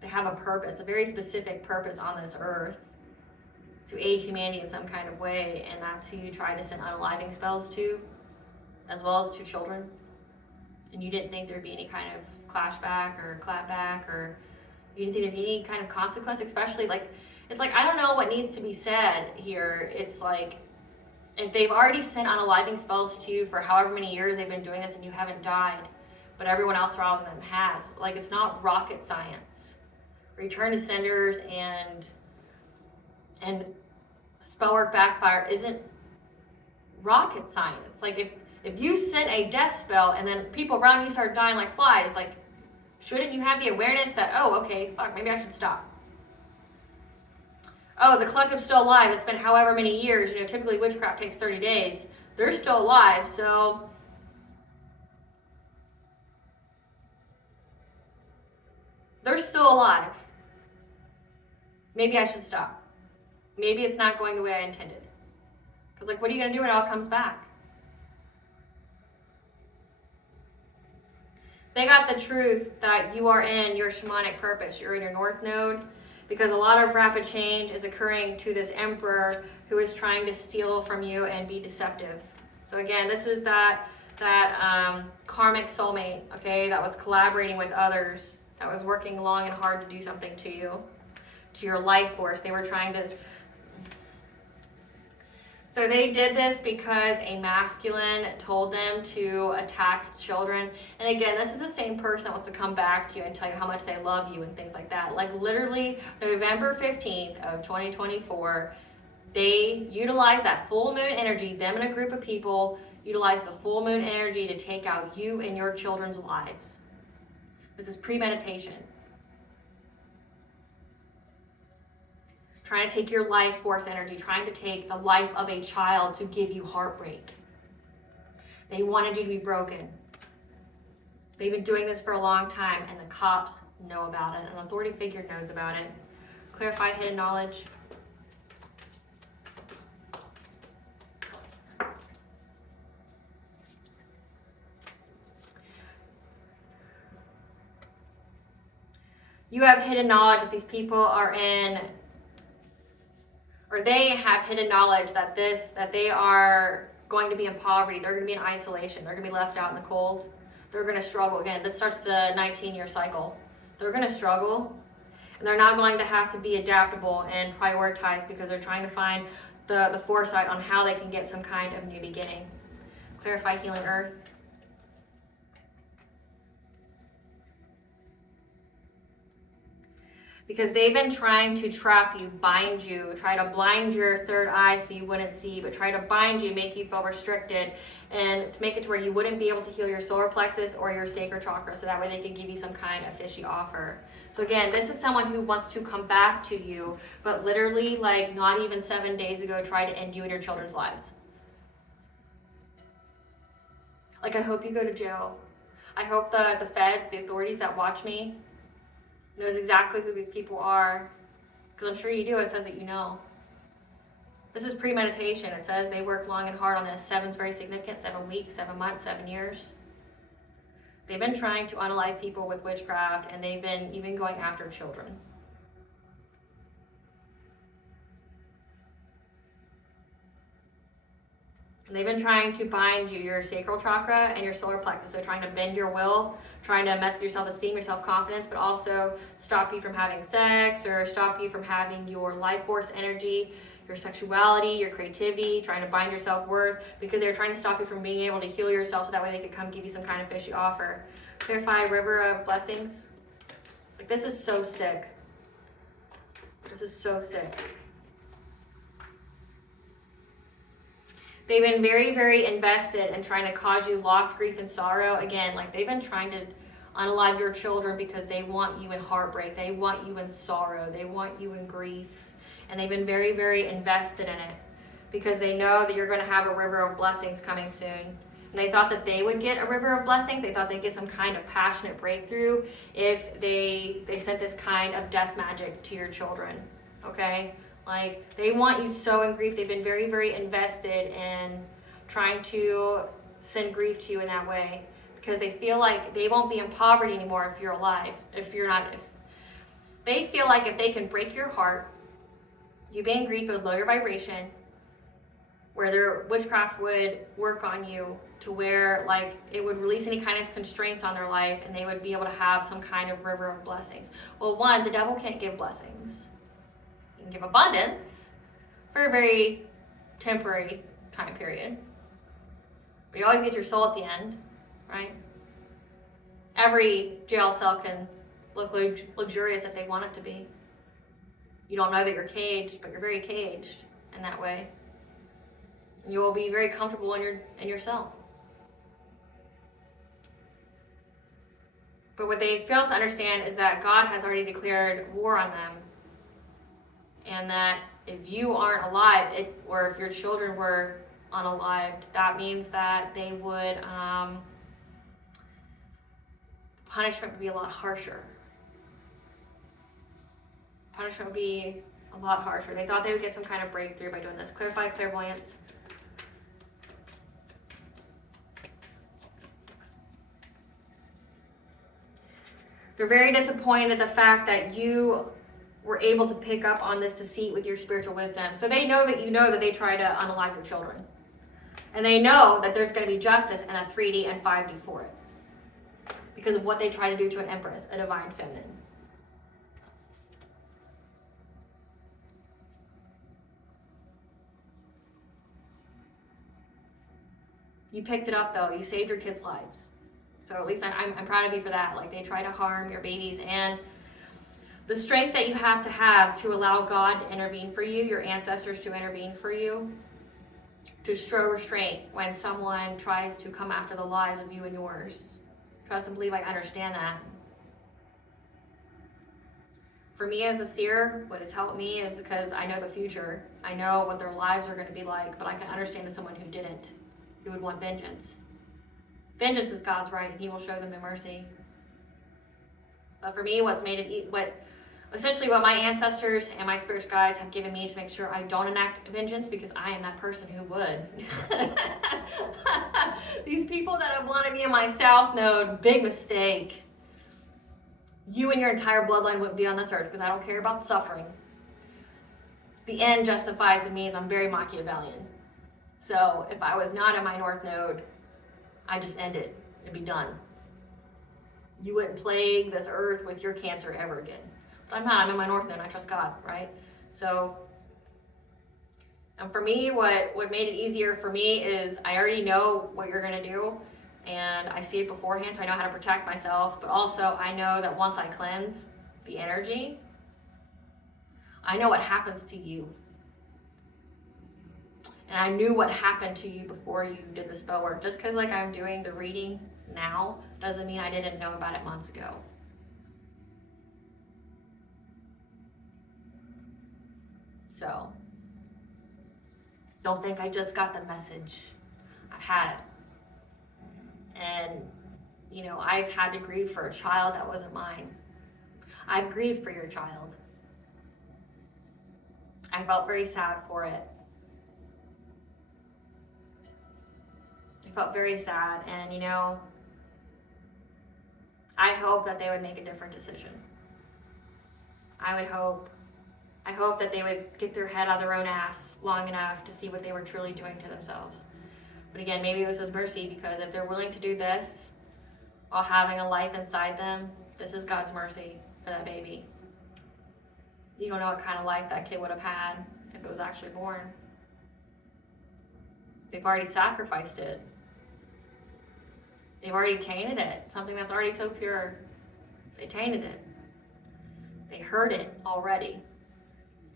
They have a purpose, a very specific purpose on this earth, to aid humanity in some kind of way, and that's who you try to send unaliving spells to, as well as to children. And you didn't think there'd be any kind of clashback or clapback, or you didn't think there'd be any kind of consequence, especially like, it's like, I don't know what needs to be said here. It's like, if they've already sent unaliving spells to you for however many years they've been doing this and you haven't died, but everyone else around them has, like, it's not rocket science. Return to senders and spell work backfire isn't rocket science. Like, if you sent a death spell and then people around you start dying like flies, like, shouldn't you have the awareness that, oh, okay, fuck, maybe I should stop? Oh, the collective's still alive. It's been however many years. You know, typically witchcraft takes 30 days. They're still alive, so they're still alive. Maybe I should stop. Maybe it's not going the way I intended. Because, like, what are you going to do when it all comes back? They got the truth that you are in your shamanic purpose. You're in your north node, because a lot of rapid change is occurring to this emperor who is trying to steal from you and be deceptive. So again, this is that karmic soulmate, okay, that was collaborating with others, that was working long and hard to do something to you, to your life force. They were trying to... So they did this because a masculine told them to attack children. And again, this is the same person that wants to come back to you and tell you how much they love you and things like that. Like, literally, November 15th of 2024, they utilized that full moon energy, them and a group of people utilized the full moon energy to take out you and your children's lives. This is premeditation. Trying to take your life force energy, trying to take the life of a child to give you heartbreak. They wanted you to be broken. They've been doing this for a long time, and the cops know about it. An authority figure knows about it. Clarify hidden knowledge. You have hidden knowledge that these people are in, or they have hidden knowledge that they are going to be in poverty. They're going to be in isolation. They're going to be left out in the cold. They're going to struggle. Again, this starts the 19-year cycle. They're going to struggle, and they're not going to have to be adaptable and prioritize because they're trying to find the foresight on how they can get some kind of new beginning. Clarify healing earth. Because they've been trying to trap you, bind you, try to blind your third eye so you wouldn't see, but try to bind you, make you feel restricted, and to make it to where you wouldn't be able to heal your solar plexus or your sacral chakra, so that way they could give you some kind of fishy offer. So again, this is someone who wants to come back to you, but literally, like, not even 7 days ago, tried to end you and your children's lives. Like, I hope you go to jail. I hope the feds, the authorities that watch me, knows exactly who these people are, because I'm sure you do. It says that you know. This is premeditation. It says they work long and hard on this. 7's very significant. 7 weeks, 7 months, 7 years. They've been trying to unalive people with witchcraft, and they've been even going after children. And they've been trying to bind you, your sacral chakra and your solar plexus. So trying to bend your will, trying to mess with your self-esteem, your self-confidence, but also stop you from having sex or stop you from having your life force energy, your sexuality, your creativity, trying to bind your self-worth, because they're trying to stop you from being able to heal yourself so that way they could come give you some kind of fishy offer. Clarify river of blessings. Like, this is so sick. This is so sick. They've been very, very invested in trying to cause you loss, grief, and sorrow. Again, like, they've been trying to unalive your children because they want you in heartbreak. They want you in sorrow. They want you in grief. And they've been very, very invested in it because they know that you're going to have a river of blessings coming soon. And they thought that they would get a river of blessings. They thought they'd get some kind of passionate breakthrough if they sent this kind of death magic to your children, okay? Like, they want you so in grief. They've been very, very invested in trying to send grief to you in that way because they feel like they won't be in poverty anymore if you're alive. If you're not, they feel like if they can break your heart, you be in grief, it would lower your vibration, where their witchcraft would work on you to where, like, it would release any kind of constraints on their life and they would be able to have some kind of river of blessings. Well, one, the devil can't give blessings. Give abundance for a very temporary time period, but you always get your soul at the end, right? Every jail cell can look luxurious if they want it to be. You don't know that you're caged, but you're very caged in that way, and you will be very comfortable in your cell. But what they fail to understand is that God has already declared war on them. And that if you aren't alive, or if your children were unalived, that means that they would, punishment would be a lot harsher. Punishment would be a lot harsher. They thought they would get some kind of breakthrough by doing this. Clarify clairvoyance. They're very disappointed at the fact that you were able to pick up on this deceit with your spiritual wisdom. So they know that you know that they try to unalive your children. And they know that there's going to be justice and a 3D and 5D for it. Because of what they try to do to an empress, a divine feminine. You picked it up though. You saved your kids' lives. So at least I'm proud of you for that. Like, they try to harm your babies, and the strength that you have to allow God to intervene for you, your ancestors to intervene for you, to show restraint when someone tries to come after the lives of you and yours. Trust and believe I understand that. For me as a seer, what has helped me is because I know the future. I know what their lives are going to be like, but I can understand if someone who didn't, who would want vengeance. Vengeance is God's right, and he will show them no mercy. But for me, what's made it, what my ancestors and my spiritual guides have given me to make sure I don't enact vengeance, because I am that person who would. These people that have wanted me in my south node, big mistake. You and your entire bloodline wouldn't be on this earth, because I don't care about the suffering. The end justifies the means. I'm very Machiavellian. So if I was not in my north node, I just end it. It'd be done. You wouldn't plague this earth with your cancer ever again. But I'm not. I'm in my north node. I trust God, right? So, and for me, what made it easier for me is I already know what you're going to do. And I see it beforehand, so I know how to protect myself. But also, I know that once I cleanse the energy, I know what happens to you. And I knew what happened to you before you did the spell work. Just because I'm doing the reading now doesn't mean I didn't know about it months ago. So, don't think I just got the message. I've had it. And, I've had to grieve for a child that wasn't mine. I've grieved for your child. I felt very sad for it. I felt very sad, and, I hope that they would make a different decision. I hope that they would get their head out of their own ass long enough to see what they were truly doing to themselves. But again, maybe this is mercy, because if they're willing to do this while having a life inside them, this is God's mercy for that baby. You don't know what kind of life that kid would have had if it was actually born. They've already sacrificed it. They've already tainted it. Something that's already so pure. They tainted it. They hurt it already.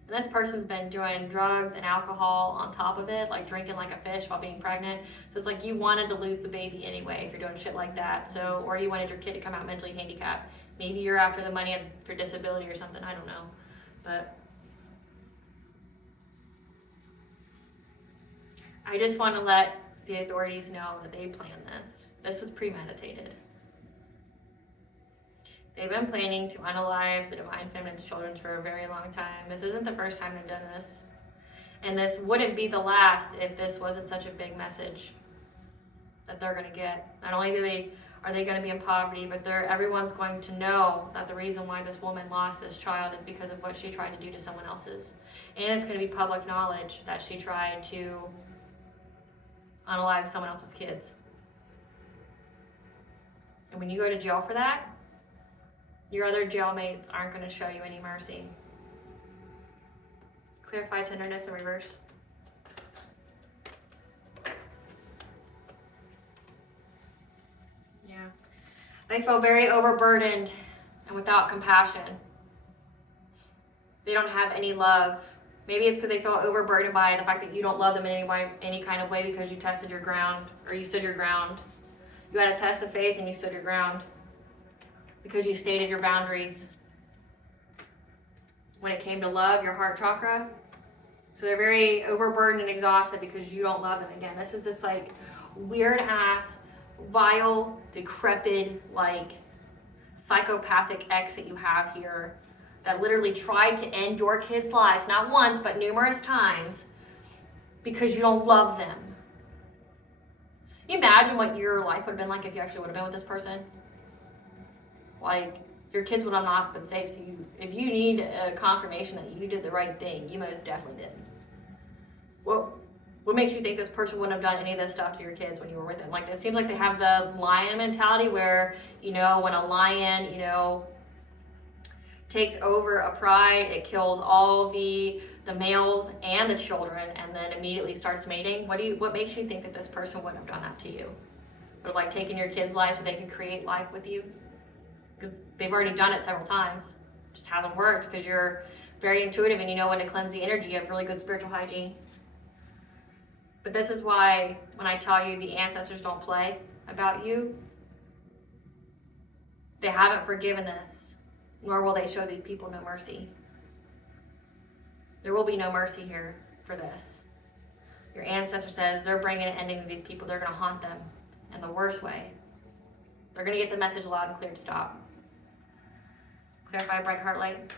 And this person's been doing drugs and alcohol on top of it, like drinking like a fish while being pregnant. So it's like you wanted to lose the baby anyway if you're doing shit like that. So, or you wanted your kid to come out mentally handicapped. Maybe you're after the money for disability or something, I don't know. But I just want to let the authorities know that they planned this. This was premeditated. They've been planning to unalive the Divine Feminine's children for a very long time. This isn't the first time they've done this. And this wouldn't be the last if this wasn't such a big message that they're going to get. Not only are they going to be in poverty, but everyone's going to know that the reason why this woman lost this child is because of what she tried to do to someone else's. And it's going to be public knowledge that she tried to unalive someone else's kids. And when you go to jail for that, your other jailmates aren't going to show you any mercy. Clarify tenderness in reverse. Yeah. They feel very overburdened and without compassion. They don't have any love. Maybe it's because they feel overburdened by the fact that you don't love them in any kind of way because you tested your ground, or you stood your ground. You had a test of faith and you stood your ground because you stated your boundaries. When it came to love, your heart chakra. So they're very overburdened and exhausted because you don't love them. Again, this is this weird ass, vile, decrepit, psychopathic ex that you have here that literally tried to end your kids' lives, not once, but numerous times, because you don't love them. Can you imagine what your life would have been like if you actually would have been with this person? Your kids would have not been safe. So if you need a confirmation that you did the right thing, you most definitely did. What makes you think this person wouldn't have done any of this stuff to your kids when you were with them? It seems like they have the lion mentality where, when a lion, takes over a pride, it kills all the males and the children, and then immediately starts mating. What makes you think that this person wouldn't have done that to you? Would have taken your kids' life so they could create life with you? Because they've already done it several times. It just hasn't worked because you're very intuitive and you know when to cleanse the energy. You have really good spiritual hygiene. But this is why when I tell you the ancestors don't play about you, they haven't forgiven this. nor will they show these people no mercy. There will be no mercy here for this. Your ancestor says they're bringing an ending to these people. They're going to haunt them in the worst way. They're going to get the message loud and clear to stop. Clarify bright heart light.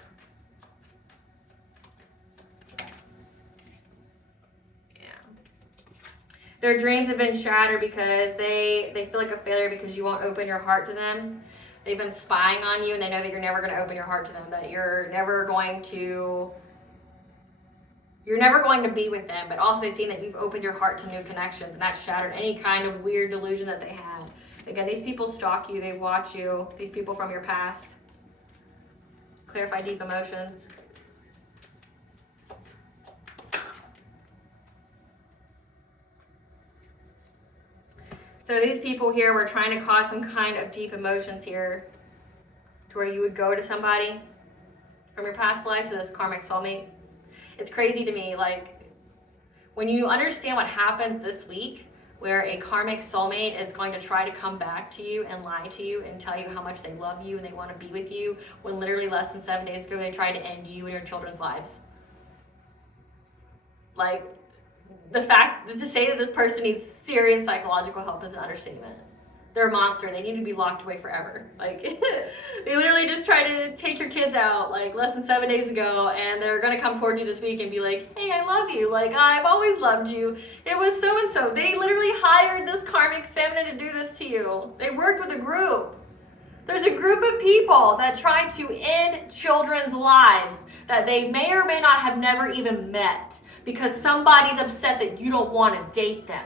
Their dreams have been shattered because they feel like a failure because you won't open your heart to them. They've been spying on you, and they know that you're never going to open your heart to them, that you're never going to be with them. But also they've seen that you've opened your heart to new connections, and that's shattered any kind of weird delusion that they had. Again, these people stalk you, they watch you, these people from your past. Clarify deep emotions. So these people here were trying to cause some kind of deep emotions here to where you would go to somebody from your past life, so this karmic soulmate. It's crazy to me, like, when you understand what happens this week, where a karmic soulmate is going to try to come back to you and lie to you and tell you how much they love you and they want to be with you, when literally less than 7 days ago they tried to end you and your children's lives. Like, the fact that to say that this person needs serious psychological help is an understatement. They're a monster. They need to be locked away forever. Like, they literally just tried to take your kids out like less than 7 days ago, and they're going to come toward you this week and be like, hey, I love you. Like, I've always loved you. It was so-and-so. They literally hired this karmic feminine to do this to you. They worked with a group. There's a group of people that try to end children's lives that they may or may not have never even met because somebody's upset that you don't want to date them.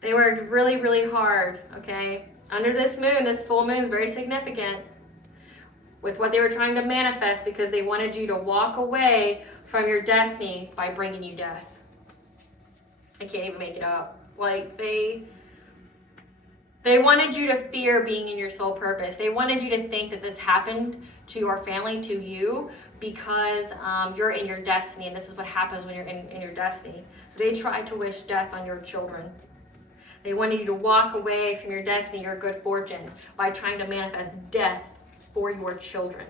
They worked really, really hard, okay? Under this moon, this full moon is very significant with what they were trying to manifest because they wanted you to walk away from your destiny by bringing you death. I can't even make it up. Like, they wanted you to fear being in your soul purpose. They wanted you to think that this happened to your family, to you, because you're in your destiny, and this is what happens when you're in your destiny. So they tried to wish death on your children. They wanted you to walk away from your destiny, your good fortune, by trying to manifest death for your children.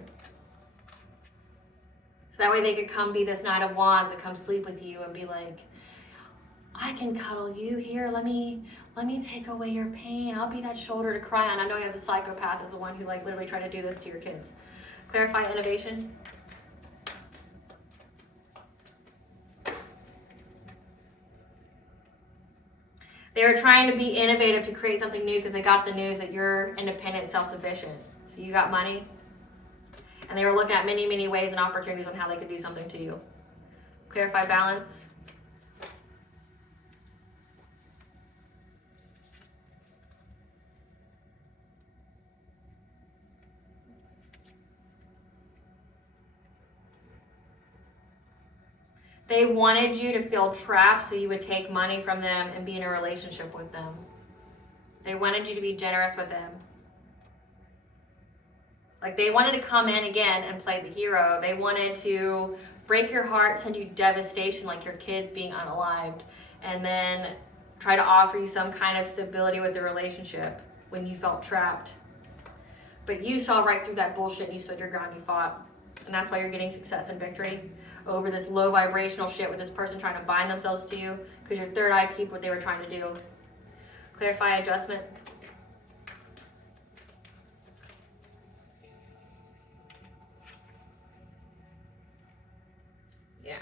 So that way they could come be this Knight of Wands and come sleep with you and be like, I can cuddle you here. Let me take away your pain. I'll be that shoulder to cry on. I know you have the psychopath as the one who like literally tried to do this to your kids. Clarify innovation. They were trying to be innovative to create something new because they got the news that you're independent and self-sufficient. So you got money. And they were looking at many, many ways and opportunities on how they could do something to you. Clarify balance. They wanted you to feel trapped so you would take money from them and be in a relationship with them. They wanted you to be generous with them. Like, they wanted to come in again and play the hero. They wanted to break your heart, send you devastation like your kids being unalived, and then try to offer you some kind of stability with the relationship when you felt trapped. But you saw right through that bullshit and you stood your ground, you fought. And that's why you're getting success and victory over this low vibrational shit with this person trying to bind themselves to you because your third eye peeped what they were trying to do. Clarify adjustment. Yeah.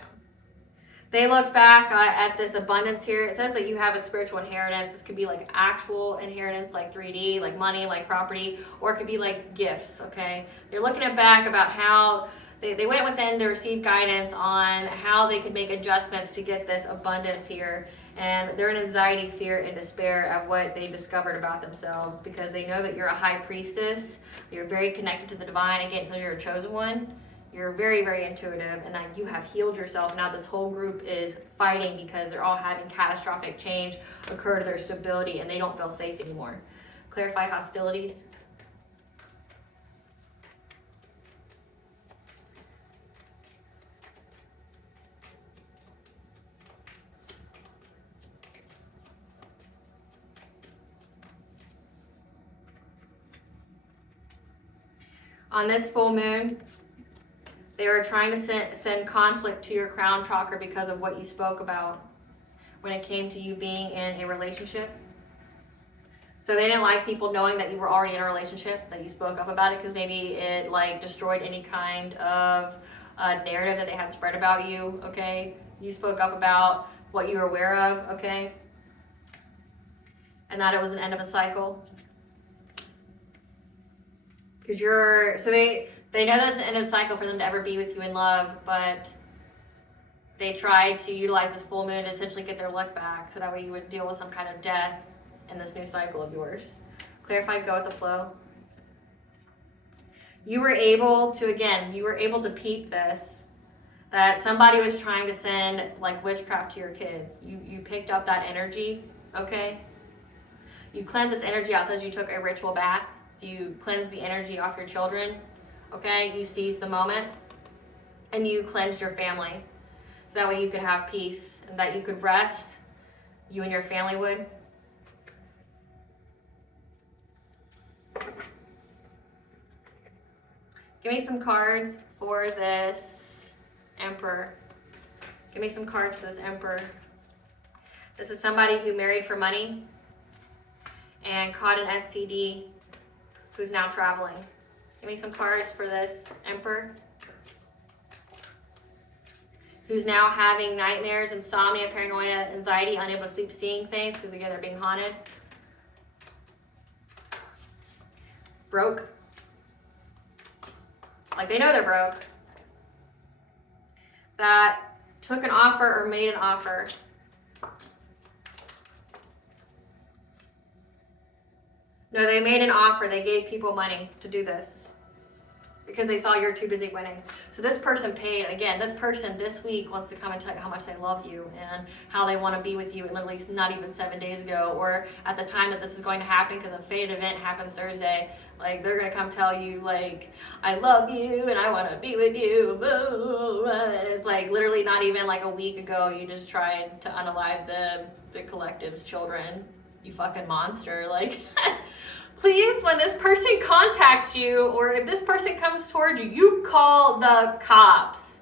They look back at this abundance here. It says that you have a spiritual inheritance. This could be like actual inheritance, like 3D, like money, like property, or it could be like gifts, okay? They're looking back about how they went within to receive guidance on how they could make adjustments to get this abundance here. And they're in anxiety, fear, and despair of what they discovered about themselves because they know that you're a high priestess. You're very connected to the divine. Again, so you're a chosen one. You're very, very intuitive, and that you have healed yourself. Now this whole group is fighting because they're all having catastrophic change occur to their stability, and they don't feel safe anymore. Clarify hostilities. On this full moon, they were trying to send conflict to your crown chakra because of what you spoke about when it came to you being in a relationship. So they didn't like people knowing that you were already in a relationship, that you spoke up about it, because maybe it like destroyed any kind of narrative that they had spread about you, okay? You spoke up about what you were aware of, okay? And that it was an end of a cycle. Because so they know that it's an end of a cycle for them to ever be with you in love, but they tried to utilize this full moon to essentially get their luck back, so that way you would deal with some kind of death in this new cycle of yours. Clarify, go with the flow. You were able to peep this, that somebody was trying to send like witchcraft to your kids. You picked up that energy, okay? You cleansed this energy out as you took a ritual bath. So you cleansed the energy off your children, okay? You seized the moment, and you cleansed your family. So that way you could have peace, and that you could rest, you and your family would. Give me some cards for this Emperor. Give me some cards for this Emperor. This is somebody who married for money and caught an STD, who's now traveling. Give me some cards for this Emperor, who's now having nightmares, insomnia, paranoia, anxiety, unable to sleep, seeing things, because again, they're being haunted. Broke. Like they know they're broke. That took an offer or made an offer. No, they made an offer. They gave people money to do this because they saw you're too busy winning. So this person paid. Again, this person this week wants to come and tell you how much they love you and how they want to be with you, and literally not even 7 days ago, or at the time that this is going to happen, because a fate event happens Thursday. Like, they're going to come tell you, like, I love you and I want to be with you. And it's like literally not even like a week ago you just tried to unalive the collective's children. You fucking monster. Like, please, when this person contacts you, or if this person comes towards you, you call the cops.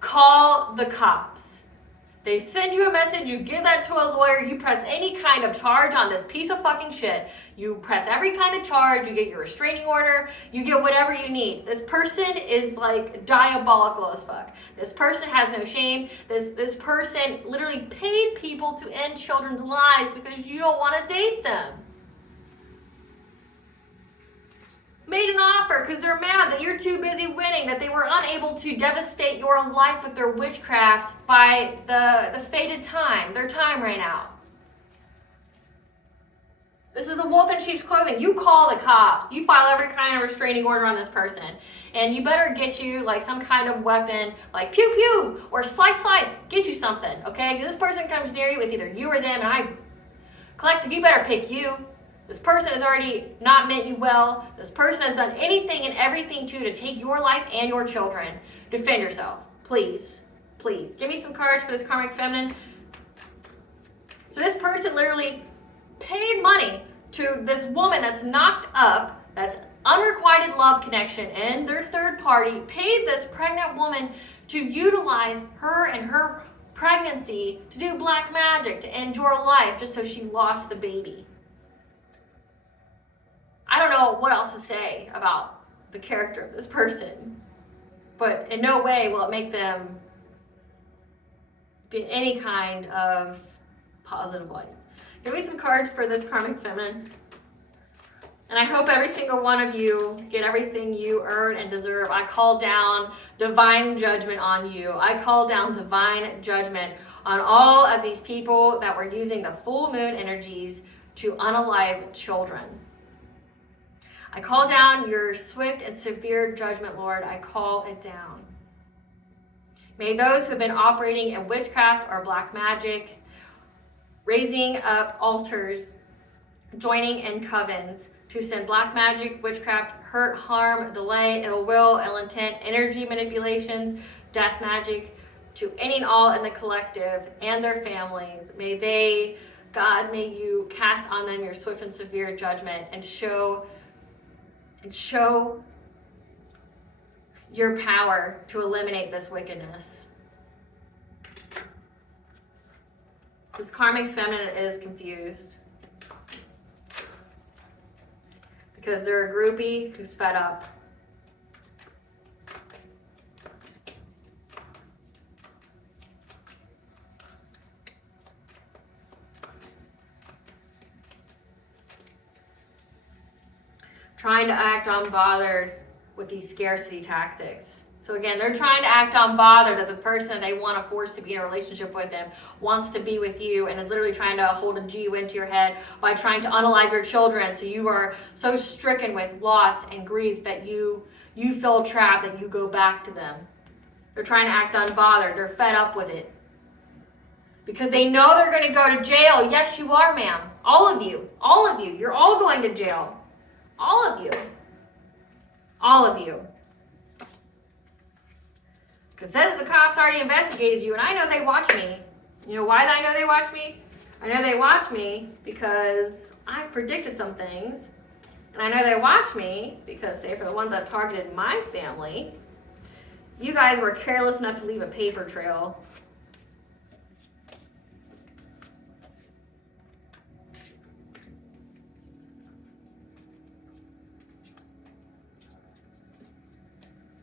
Call the cops. They send you a message, you give that to a lawyer, you press any kind of charge on this piece of fucking shit. You press every kind of charge, you get your restraining order, you get whatever you need. This person is like diabolical as fuck. This person has no shame. This person literally paid people to end children's lives because you don't want to date them. Made an offer because they're mad that you're too busy winning, that they were unable to devastate your life with their witchcraft by the fated time. Their time ran out. This is a wolf in sheep's clothing. You call the cops. You file every kind of restraining order on this person. And you better get you like some kind of weapon, like pew pew or slice slice. Get you something, okay? Because this person comes near you with either you or them, and collective, you better pick you. This person has already not meant you well. This person has done anything and everything to take your life and your children. Defend yourself. Please. Please. Give me some cards for this karmic feminine. So this person literally paid money to this woman that's knocked up, that's unrequited love connection, and their third party paid this pregnant woman to utilize her and her pregnancy to do black magic, to end your life, just so she lost the baby. I don't know what else to say about the character of this person, but in no way will it make them be in any kind of positive light. Give me some cards for this karmic feminine. And I hope every single one of you get everything you earn and deserve. I call down divine judgment on you. I call down divine judgment on all of these people that were using the full moon energies to unalive children. I call down your swift and severe judgment, Lord. I call it down. May those who have been operating in witchcraft or black magic, raising up altars, joining in covens to send black magic, witchcraft, hurt, harm, delay, ill will, ill intent, energy manipulations, death magic, to any and all in the collective and their families. May you cast on them your swift and severe judgment and show your power to eliminate this wickedness. This karmic feminine is confused because they're a groupie who's fed up. Trying to act unbothered with these scarcity tactics. So again, they're trying to act unbothered that the person that they want to force to be in a relationship with them wants to be with you, and is literally trying to hold a G into your head by trying to unalive your children. So you are so stricken with loss and grief that you feel trapped, that you go back to them. They're trying to act unbothered. They're fed up with it. Because they know they're going to go to jail. Yes, you are, ma'am. All of you. All of you. You're all going to jail. All of you. All of you. Because says the cops already investigated you, and I know they watch me. You know why I know they watch me? I know they watch me because I predicted some things. And I know they watch me because, say, for the ones that targeted my family, you guys were careless enough to leave a paper trail.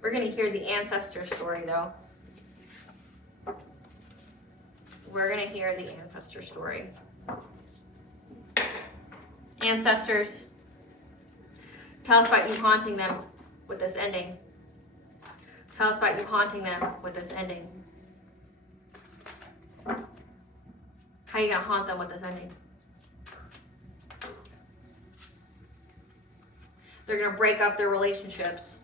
We're going to hear the ancestor story, though. We're going to hear the ancestor story. Ancestors, tell us about you haunting them with this ending. Tell us about you haunting them with this ending. How are you going to haunt them with this ending? They're going to break up their relationships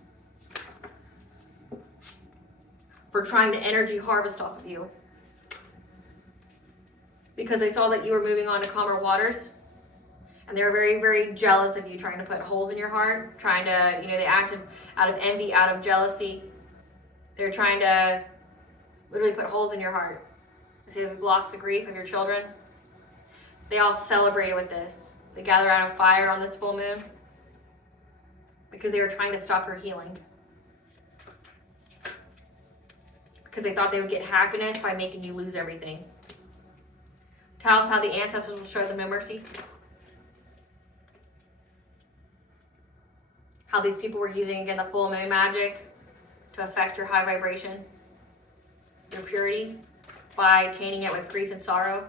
for trying to energy harvest off of you. Because they saw that you were moving on to calmer waters. And they were very, very jealous of you, trying to put holes in your heart. Trying to, they acted out of envy, out of jealousy. They're trying to literally put holes in your heart. They say they've lost the grief of your children. They all celebrated with this. They gathered around a fire on this full moon because they were trying to stop your healing. Because they thought they would get happiness by making you lose everything. Tell us how the ancestors will show them no mercy. How these people were using, again, the full moon magic to affect your high vibration, your purity, by tainting it with grief and sorrow.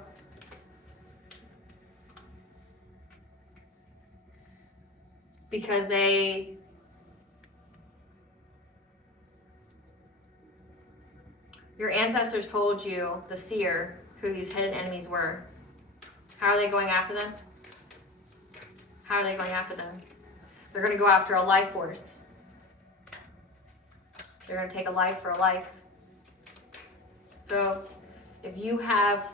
Because your ancestors told you, the seer, who these hidden enemies were. How are they going after them? How are they going after them? They're going to go after a life force. They're going to take a life for a life. So if you have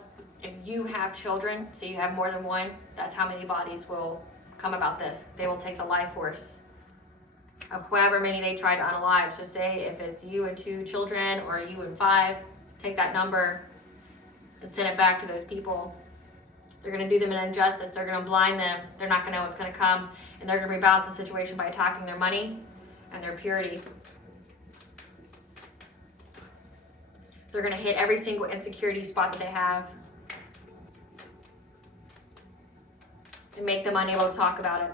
children, so you have more than one, that's how many bodies will come about this. They will take the life force of however many they try to unalive. So say if it's you and 2 children or you and 5, take that number and send it back to those people. They're going to do them an injustice. They're going to blind them. They're not going to know what's going to come. And they're going to rebalance the situation by attacking their money and their purity. They're going to hit every single insecurity spot that they have and make them unable to talk about it.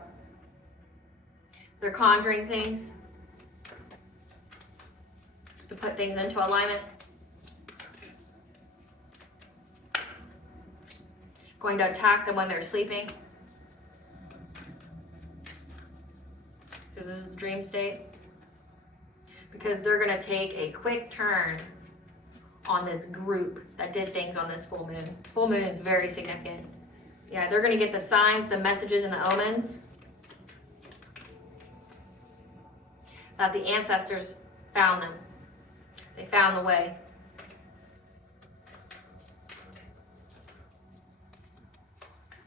They're conjuring things to put things into alignment. Going to attack them when they're sleeping. So this is the dream state. Because they're going to take a quick turn on this group that did things on this full moon. Full moon is very significant. Yeah, they're going to get the signs, the messages, and the omens that the ancestors found them. They found the way.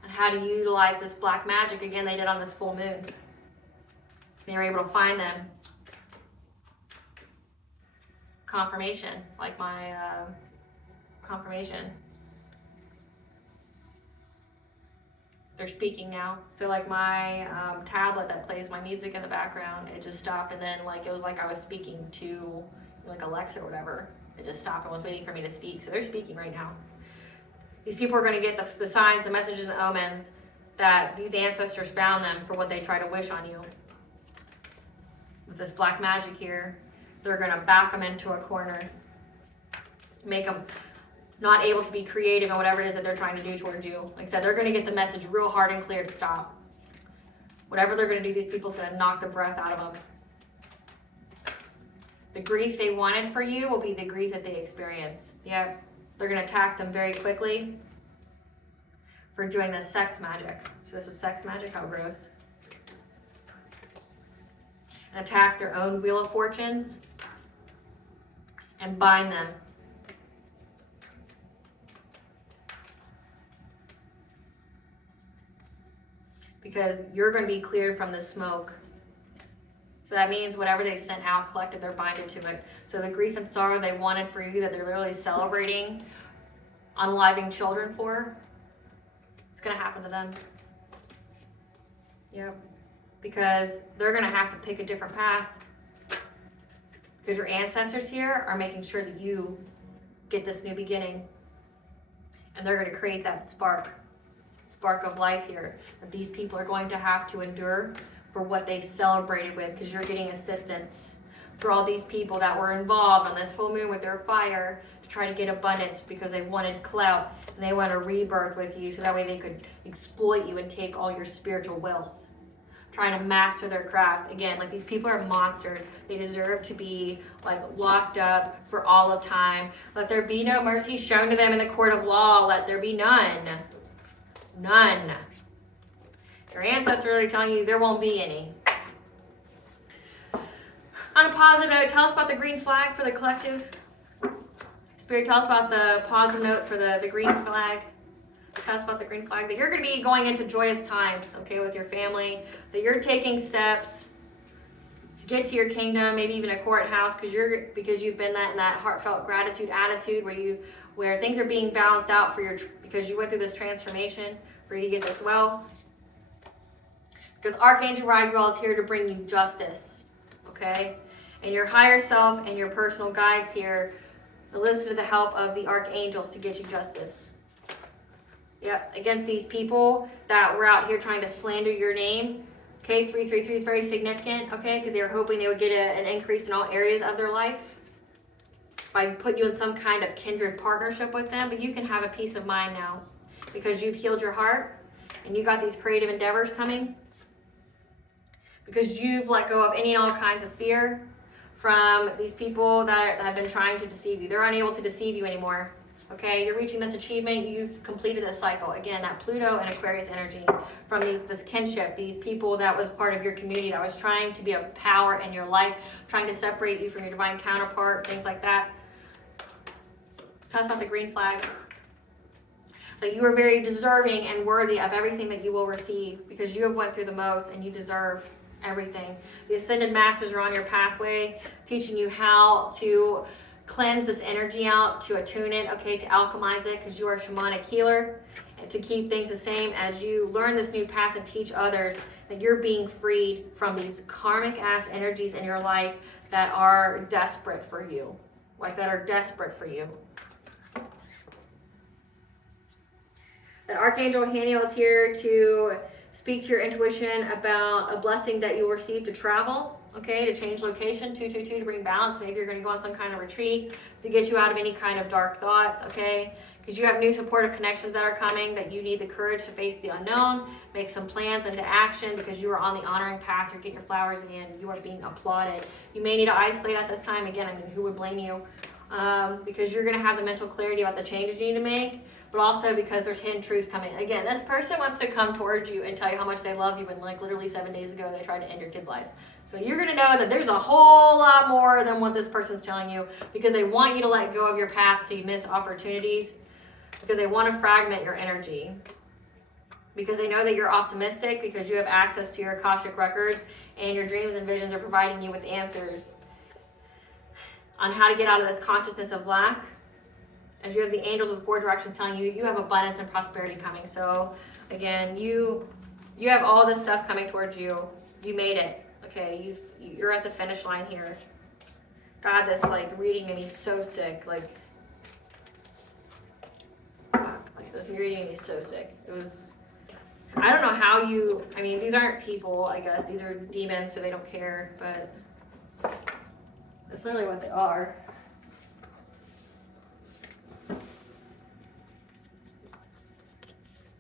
And how to utilize this black magic, again, they did on this full moon. They were able to find them. Confirmation, like my confirmation. they're speaking now. So like my tablet that plays my music in the background, it just stopped, and then like it was like I was speaking to like Alexa or whatever. It just stopped and was waiting for me to speak. So they're speaking right now. These people are going to get the signs, the messages, and the omens that these ancestors found them for what they try to wish on you. With this black magic here, they're going to back them into a corner, make them not able to be creative in whatever it is that they're trying to do towards you. Like I said, they're going to get the message real hard and clear to stop. Whatever they're going to do, these people's going to knock the breath out of them. The grief they wanted for you will be the grief that they experience. Yeah, they're going to attack them very quickly for doing this sex magic. So this was sex magic, how gross. And attack their own wheel of fortunes and bind them. Because you're going to be cleared from the smoke. So that means whatever they sent out collective, they're binded to it. So the grief and sorrow they wanted for you, that they're literally celebrating unliving children for, it's going to happen to them. Yep. Because they're going to have to pick a different path. Because your ancestors here are making sure that you get this new beginning. And they're going to create that spark of life here that these people are going to have to endure for what they celebrated with, because you're getting assistance for all these people that were involved on this full moon with their fire to try to get abundance because they wanted clout and they want a rebirth with you so that way they could exploit you and take all your spiritual wealth, trying to master their craft. Again, like these people are monsters. They deserve to be like locked up for all of time. Let there be no mercy shown to them in the court of law. Let there be none. None. Your ancestors are already telling you there won't be any. On a positive note, tell us about the green flag for the collective. Spirit, tell us about the positive note for the green flag. Tell us about the green flag. That you're going to be going into joyous times, okay, with your family. That you're taking steps to get to your kingdom, maybe even a courthouse, because you've been in that heartfelt gratitude attitude where things are being balanced out because you went through this transformation for you to get this wealth. Because Archangel Raguel is here to bring you justice, okay? And your higher self and your personal guides here enlisted the help of the archangels to get you justice. Yep, against these people that were out here trying to slander your name. Okay, 333 is very significant, okay? Because they were hoping they would get an increase in all areas of their life by putting you in some kind of kindred partnership with them. But you can have a peace of mind now because you've healed your heart and you got these creative endeavors coming. Because you've let go of any and all kinds of fear from these people that have been trying to deceive you. They're unable to deceive you anymore. Okay, you're reaching this achievement. You've completed this cycle. Again, that Pluto and Aquarius energy from this kinship, these people that was part of your community that was trying to be a power in your life, trying to separate you from your divine counterpart, things like that. Tell us about the green flag. That you are very deserving and worthy of everything that you will receive because you have went through the most and you deserve everything. The Ascended Masters are on your pathway, teaching you how to cleanse this energy out, to attune it, okay, to alchemize it, because you are a shamanic healer, and to keep things the same as you learn this new path and teach others that you're being freed from these karmic ass energies in your life that are desperate for you, that are desperate for you. That Archangel Haniel is here to speak to your intuition about a blessing that you'll receive to travel, okay, to change location, 222 to bring balance. Maybe you're going to go on some kind of retreat to get you out of any kind of dark thoughts, okay, because you have new supportive connections that are coming, that you need the courage to face the unknown, make some plans into action because you are on the honoring path. You're getting your flowers in, you are being applauded. You may need to isolate at this time. Again, I mean, who would blame you? Because you're going to have the mental clarity about the changes you need to make, but also because there's hidden truths coming. Again, this person wants to come towards you and tell you how much they love you when like literally 7 days ago they tried to end your kid's life. So you're going to know that there's a whole lot more than what this person's telling you because they want you to let go of your path so you miss opportunities, because they want to fragment your energy, because they know that you're optimistic because you have access to your Akashic records and your dreams and visions are providing you with answers on how to get out of this consciousness of lack As you have the angels of the four directions telling you, you have abundance and prosperity coming. So again, you have all this stuff coming towards you. You made it. Okay, you're at the finish line here. God, this like reading made me so sick. Like, fuck, like this reading made me so sick. It was, I don't know how you, I mean, these aren't people, I guess. These are demons, so they don't care, but that's literally what they are.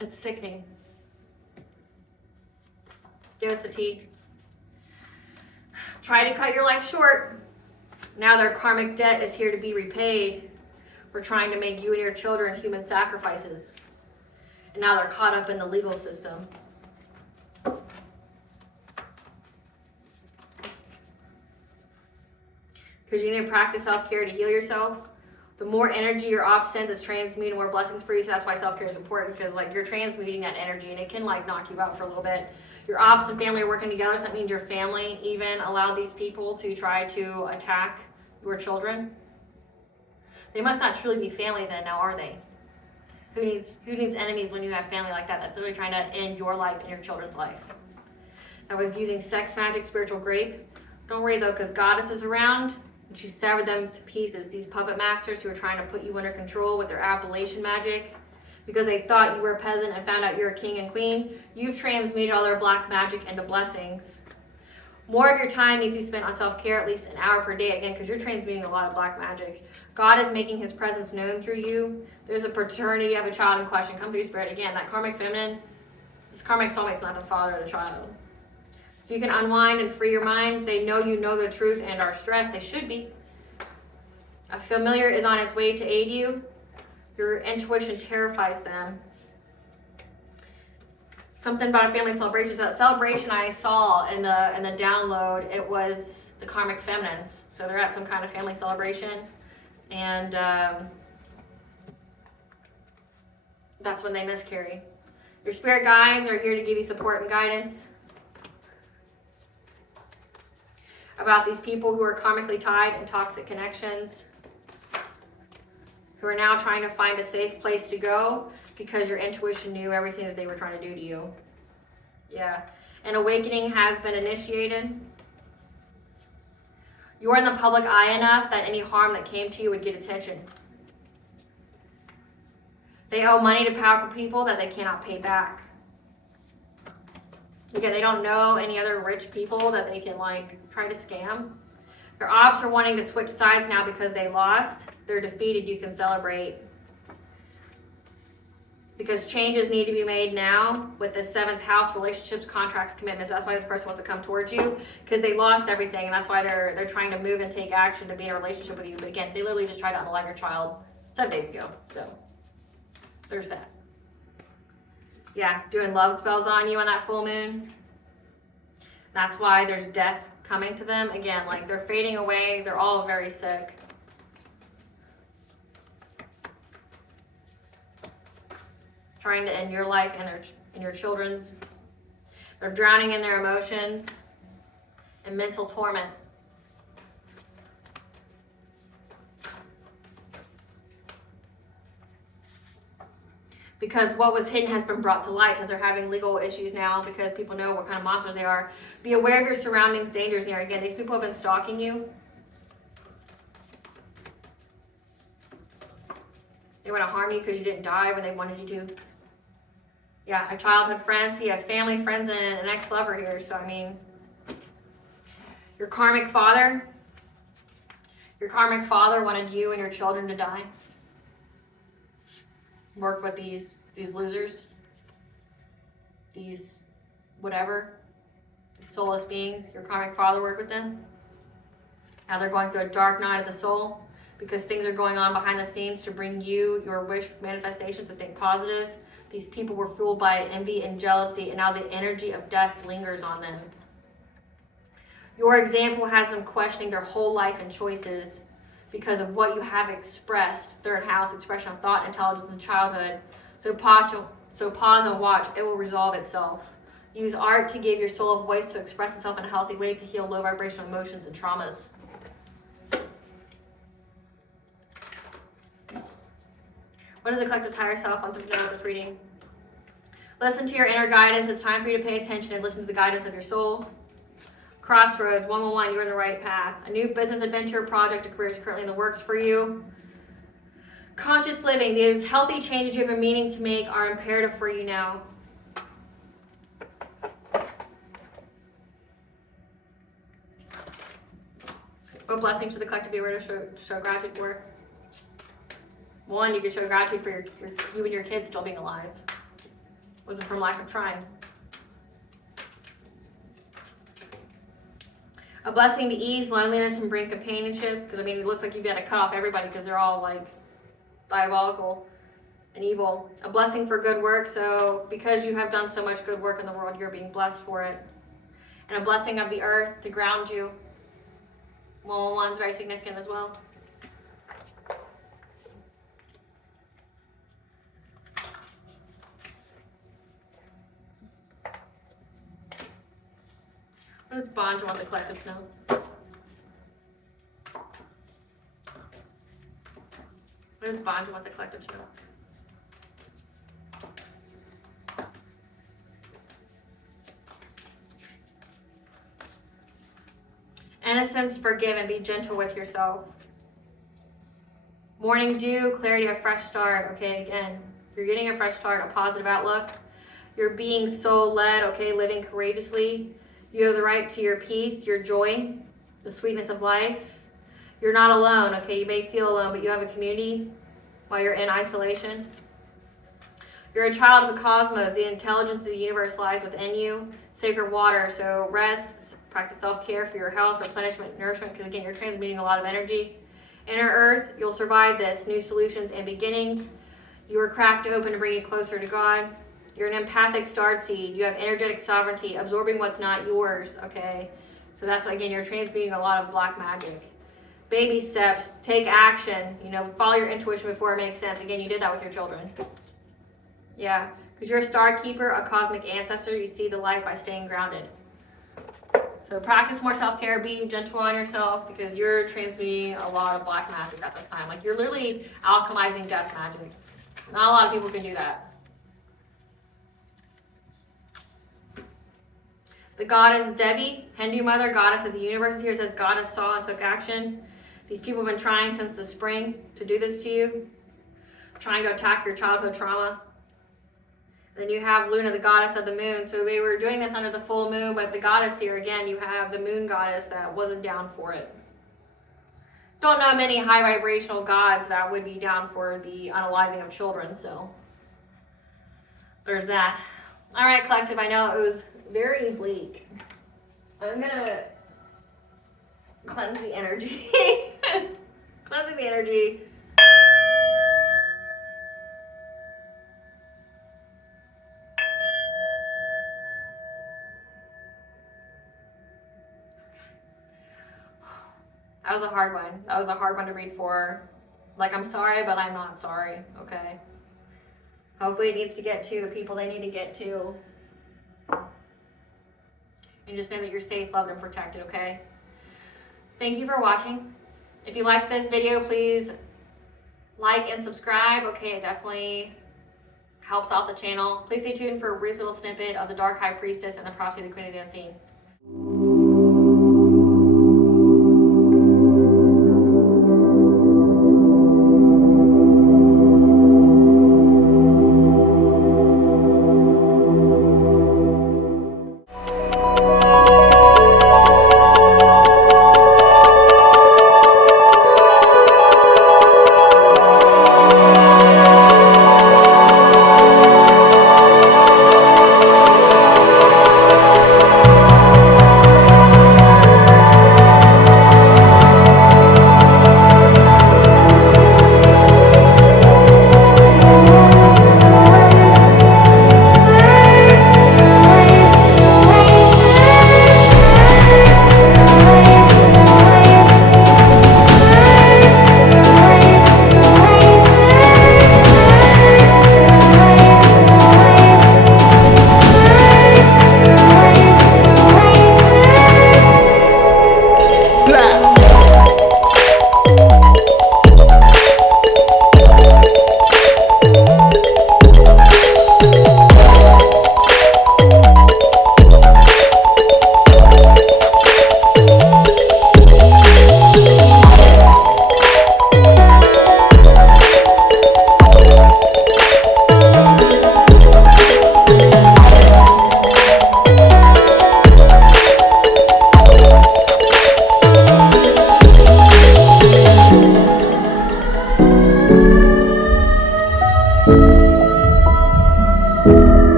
It's sickening. Give us the tea. Try to cut your life short. Now their karmic debt is here to be repaid for trying to make you and your children human sacrifices. And now they're caught up in the legal system. Because you need to practice self-care to heal yourself. The more energy your op sends is transmuting more blessings for you. So that's why self-care is important, because like you're transmuting that energy and it can like knock you out for a little bit. Your ops and family are working together, so that means your family even allowed these people to try to attack your children. They must not truly be family then, now are they? Who needs enemies when you have family like that? That's literally trying to end your life and your children's life. That was using sex magic, spiritual grape. Don't worry though, because Goddess is around. And she severed them to pieces. These puppet masters who are trying to put you under control with their appellation magic, because they thought you were a peasant and found out you're a king and queen. You've transmuted all their black magic into blessings. More of your time needs to be spent on self-care, at least an hour per day, again, because you're transmuting a lot of black magic. God is making his presence known through you. There's a paternity of a child in question. Come through, Spirit. Again, that karmic feminine, this karmic soulmate's not the father of the child. So you can unwind and free your mind. They know you know the truth and are stressed. They should be. A familiar is on its way to aid you. Your intuition terrifies them. Something about a family celebration. So that celebration I saw in the download, it was the karmic feminines. So they're at some kind of family celebration. And that's when they miscarry. Your spirit guides are here to give you support and guidance. About these people who are karmically tied in toxic connections, who are now trying to find a safe place to go because your intuition knew everything that they were trying to do to you. Yeah. An awakening has been initiated. You are in the public eye enough that any harm that came to you would get attention. They owe money to powerful people that they cannot pay back. Again, they don't know any other rich people that they can like try to scam. Their ops are wanting to switch sides now because they lost. They're defeated. You can celebrate. Because changes need to be made now with the 7th house, relationships, contracts, commitments. That's why this person wants to come towards you, because they lost everything, and that's why they're trying to move and take action to be in a relationship with you. But again, they literally just tried to unalive your child 7 days ago. So there's that. Yeah, doing love spells on you on that full moon. That's why there's death coming to them. Again, like they're fading away. They're all very sick. Trying to end your life and your children's. They're drowning in their emotions and mental torment. Because what was hidden has been brought to light, so they're having legal issues now because people know what kind of monsters they are. Be aware of your surroundings, dangers here. Again, these people have been stalking you. They want to harm you because you didn't die when they wanted you to. Yeah, a childhood friend, so you have family, friends, and an ex-lover here. So, I mean, your karmic father wanted you and your children to die. Work with these losers, these whatever, these soulless beings. Your karmic father worked with them. Now they're going through a dark night of the soul because things are going on behind the scenes to bring you your wish manifestations, so think positive. These people were fueled by envy and jealousy, and now the energy of death lingers on them. Your example has them questioning their whole life and choices because of what you have expressed. 3rd house, expression of thought, intelligence, and childhood. So pause and watch. It will resolve itself. Use art to give your soul a voice to express itself in a healthy way to heal low vibrational emotions and traumas. What does the collective's higher self want them to know with this reading? Listen to your inner guidance. It's time for you to pay attention and listen to the guidance of your soul. Crossroads, 111, you're in the right path. A new business adventure, project, or career is currently in the works for you. Conscious living, these healthy changes you have a meaning to make are imperative for you now. What blessings should the collective be aware to show gratitude for? One, you can show gratitude for you and your kids still being alive. Wasn't from lack of trying. A blessing to ease loneliness and bring companionship, because I mean it looks like you've got to cut off everybody because they're all like diabolical and evil. A blessing for good work, so because you have done so much good work in the world, you're being blessed for it. And a blessing of the earth to ground you. 111 is very significant as well. What does bond want the collective to know? What does bond want the collective to know? Innocence, forgive, and be gentle with yourself. Morning dew, clarity, a fresh start. Okay, again, you're getting a fresh start, a positive outlook. You're being soul-led, okay, living courageously. You have the right to your peace, your joy, the sweetness of life. You're not alone, okay? You may feel alone, but you have a community while you're in isolation. You're a child of the cosmos. The intelligence of the universe lies within you. Sacred water, so rest, practice self-care for your health, replenishment, nourishment, because again, you're transmuting a lot of energy. Inner earth, you'll survive this. New solutions and beginnings. You are cracked open to bring you closer to God. You're an empathic starred seed. You have energetic sovereignty, absorbing what's not yours, okay? So that's why, again, you're transmuting a lot of black magic. Baby steps, take action, follow your intuition before it makes sense. Again, you did that with your children. Yeah, because you're a star keeper, a cosmic ancestor. You see the light by staying grounded. So practice more self-care, be gentle on yourself, because you're transmuting a lot of black magic at this time. Like, you're literally alchemizing death magic. Not a lot of people can do that. The goddess Devi, Hindu mother, goddess of the universe, here says goddess saw and took action. These people have been trying since the spring to do this to you, trying to attack your childhood trauma. Then you have Luna, the goddess of the moon. So they were doing this under the full moon, but the goddess here, again, you have the moon goddess that wasn't down for it. Don't know many high vibrational gods that would be down for the unaliving of children, so there's that. All right, collective, I know it was very bleak. I'm gonna cleanse the energy. Cleansing the energy. That was a hard one. That was a hard one to read for. Like, I'm sorry, but I'm not sorry, okay? Hopefully it needs to get to the people they need to get to. And just know that you're safe, loved, and protected, okay? Thank you for watching. If you like this video, please like and subscribe. Okay, it definitely helps out the channel. Please stay tuned for a brief little snippet of the Dark High Priestess and the Prophecy of the Queen of the Unseen.